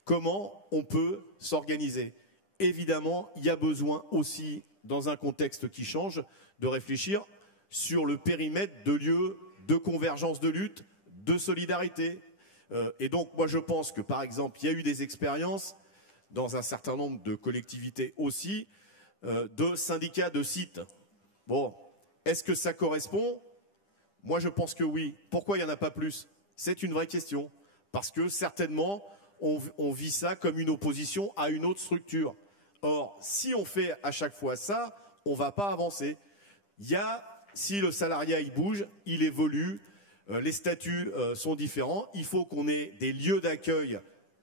comment on peut s'organiser. Évidemment, il y a besoin aussi, dans un contexte qui change, de réfléchir sur le périmètre de lieux de convergence de lutte, de solidarité. Et donc, moi, je pense que, par exemple, il y a eu des expériences dans un certain nombre de collectivités aussi, de syndicats de sites. Bon, est-ce que ça correspond? Moi, je pense que oui. Pourquoi il n'y en a pas plus? C'est une vraie question. Parce que, certainement, on vit ça comme une opposition à une autre structure. Or, si on fait à chaque fois ça, on ne va pas avancer. Si le salariat il bouge, il évolue, les statuts sont différents, il faut qu'on ait des lieux d'accueil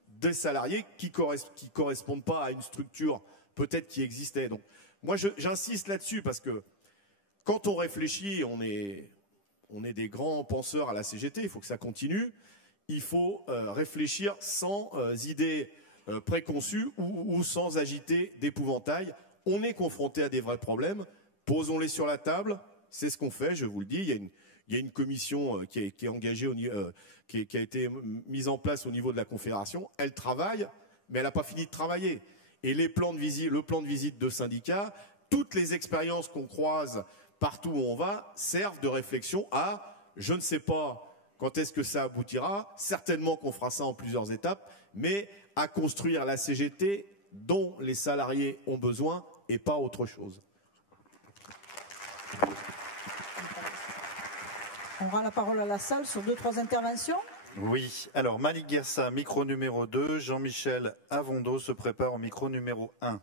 des salariés qui correspondent pas à une structure peut-être qui existait. Donc, moi, j'insiste là-dessus parce que quand on réfléchit, on est des grands penseurs à la CGT, il faut que ça continue. Il faut réfléchir sans idées préconçues ou sans agiter d'épouvantail. On est confronté à des vrais problèmes, posons-les sur la table, c'est ce qu'on fait, je vous le dis. Il y a une commission qui est engagée, qui a été mise en place au niveau de la Confédération. Elle travaille, mais elle n'a pas fini de travailler. Et le plan de visite de syndicats, toutes les expériences qu'on croise partout où on va, servent de réflexion à, je ne sais pas quand est-ce que ça aboutira, certainement qu'on fera ça en plusieurs étapes, mais à construire la CGT dont les salariés ont besoin et pas autre chose. On rend la parole à la salle sur 2-3 interventions. Oui, alors Malik Guersa, micro numéro 2, Jean-Michel Avondo se prépare au micro numéro 1.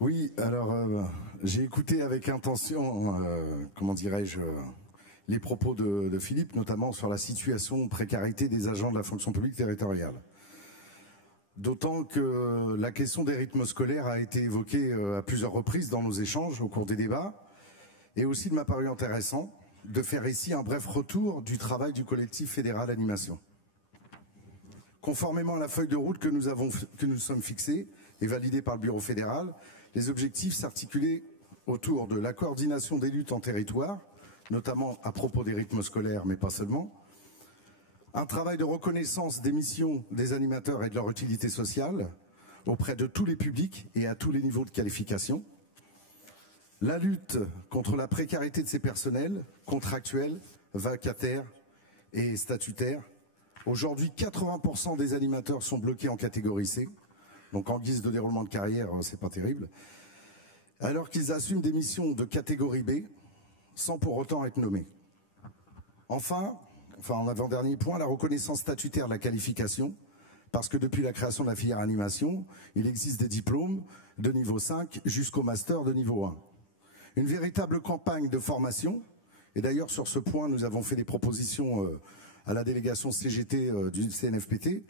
Oui, alors j'ai écouté avec intention, comment dirais-je, les propos de Philippe, notamment sur la situation de précarité des agents de la fonction publique territoriale. D'autant que la question des rythmes scolaires a été évoquée à plusieurs reprises dans nos échanges au cours des débats. Et aussi, il m'a paru intéressant de faire ici un bref retour du travail du collectif fédéral Animation. Conformément à la feuille de route que nous sommes fixée et validée par le bureau fédéral, les objectifs s'articulaient autour de la coordination des luttes en territoire, notamment à propos des rythmes scolaires, mais pas seulement, un travail de reconnaissance des missions des animateurs et de leur utilité sociale auprès de tous les publics et à tous les niveaux de qualification, la lutte contre la précarité de ces personnels, contractuels, vacataires et statutaires. Aujourd'hui, 80% des animateurs sont bloqués en catégorie C, donc en guise de déroulement de carrière, c'est pas terrible, alors qu'ils assument des missions de catégorie B sans pour autant être nommés. Enfin, en avant-dernier point, la reconnaissance statutaire de la qualification, parce que depuis la création de la filière animation, il existe des diplômes de niveau 5 jusqu'au master de niveau 1. Une véritable campagne de formation, et d'ailleurs sur ce point nous avons fait des propositions à la délégation CGT du CNFPT,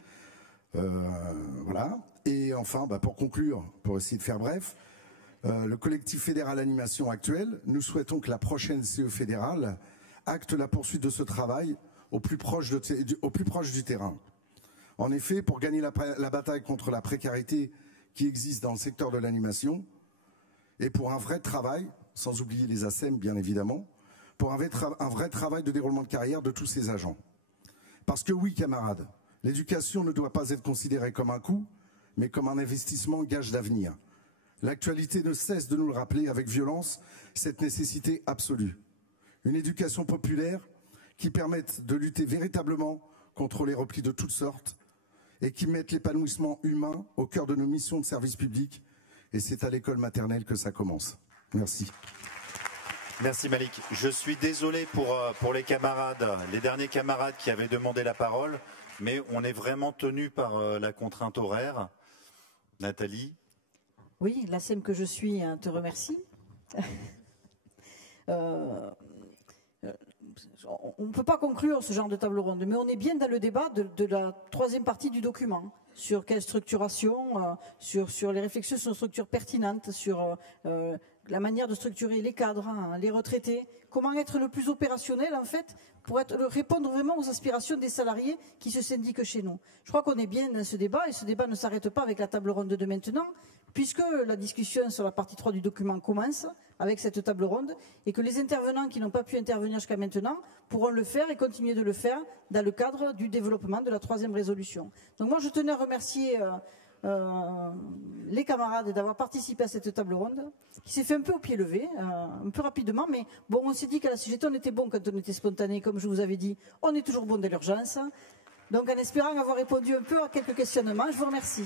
voilà. Et enfin, pour conclure, pour essayer de faire bref, le collectif fédéral animation actuel, nous souhaitons que la prochaine CE fédérale acte la poursuite de ce travail au plus proche du terrain. En effet, pour gagner la bataille contre la précarité qui existe dans le secteur de l'animation, et pour un vrai travail, sans oublier les ASEM bien évidemment, pour un vrai travail de déroulement de carrière de tous ces agents. Parce que oui, camarades, l'éducation ne doit pas être considérée comme un coût, mais comme un investissement gage d'avenir. L'actualité ne cesse de nous le rappeler avec violence, cette nécessité absolue. Une éducation populaire qui permette de lutter véritablement contre les replis de toutes sortes et qui mette l'épanouissement humain au cœur de nos missions de service public. Et c'est à l'école maternelle que ça commence. Merci. Merci Malik. Je suis désolé pour les camarades, les derniers camarades qui avaient demandé la parole, mais on est vraiment tenu par la contrainte horaire. Nathalie? Oui, la SEM que je suis te remercie. on ne peut pas conclure ce genre de table ronde, mais on est bien dans le débat de la troisième partie du document, sur quelle structuration, sur les réflexions sur une structure pertinente, sur la manière de structurer les cadres, hein, les retraités, comment être le plus opérationnel en fait pour répondre vraiment aux aspirations des salariés qui se syndiquent chez nous. Je crois qu'on est bien dans ce débat et ce débat ne s'arrête pas avec la table ronde de maintenant, puisque la discussion sur la partie 3 du document commence avec cette table ronde et que les intervenants qui n'ont pas pu intervenir jusqu'à maintenant pourront le faire et continuer de le faire dans le cadre du développement de la troisième résolution. Donc moi je tenais à remercier les camarades d'avoir participé à cette table ronde qui s'est fait un peu au pied levé, un peu rapidement, mais bon, on s'est dit qu'à la CGT on était bon quand on était spontané, comme je vous avais dit, on est toujours bon de l'urgence. Donc en espérant avoir répondu un peu à quelques questionnements, je vous remercie.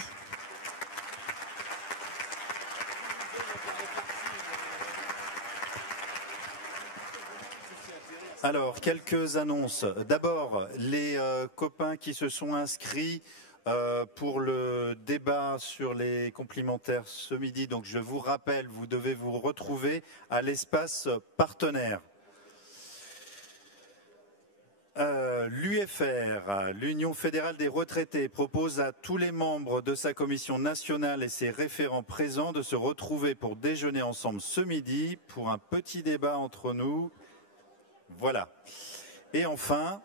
Alors, quelques annonces. D'abord, les copains qui se sont inscrits pour le débat sur les complémentaires ce midi. Donc, je vous rappelle, vous devez vous retrouver à l'espace partenaire. L'UFR, l'Union fédérale des retraités, propose à tous les membres de sa commission nationale et ses référents présents de se retrouver pour déjeuner ensemble ce midi pour un petit débat entre nous. Voilà. Et enfin,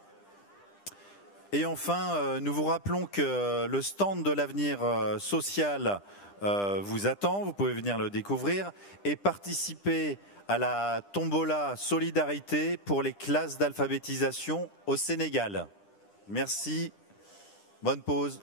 nous vous rappelons que le stand de l'avenir social vous attend. Vous pouvez venir le découvrir et participer à la tombola solidarité pour les classes d'alphabétisation au Sénégal. Merci. Bonne pause.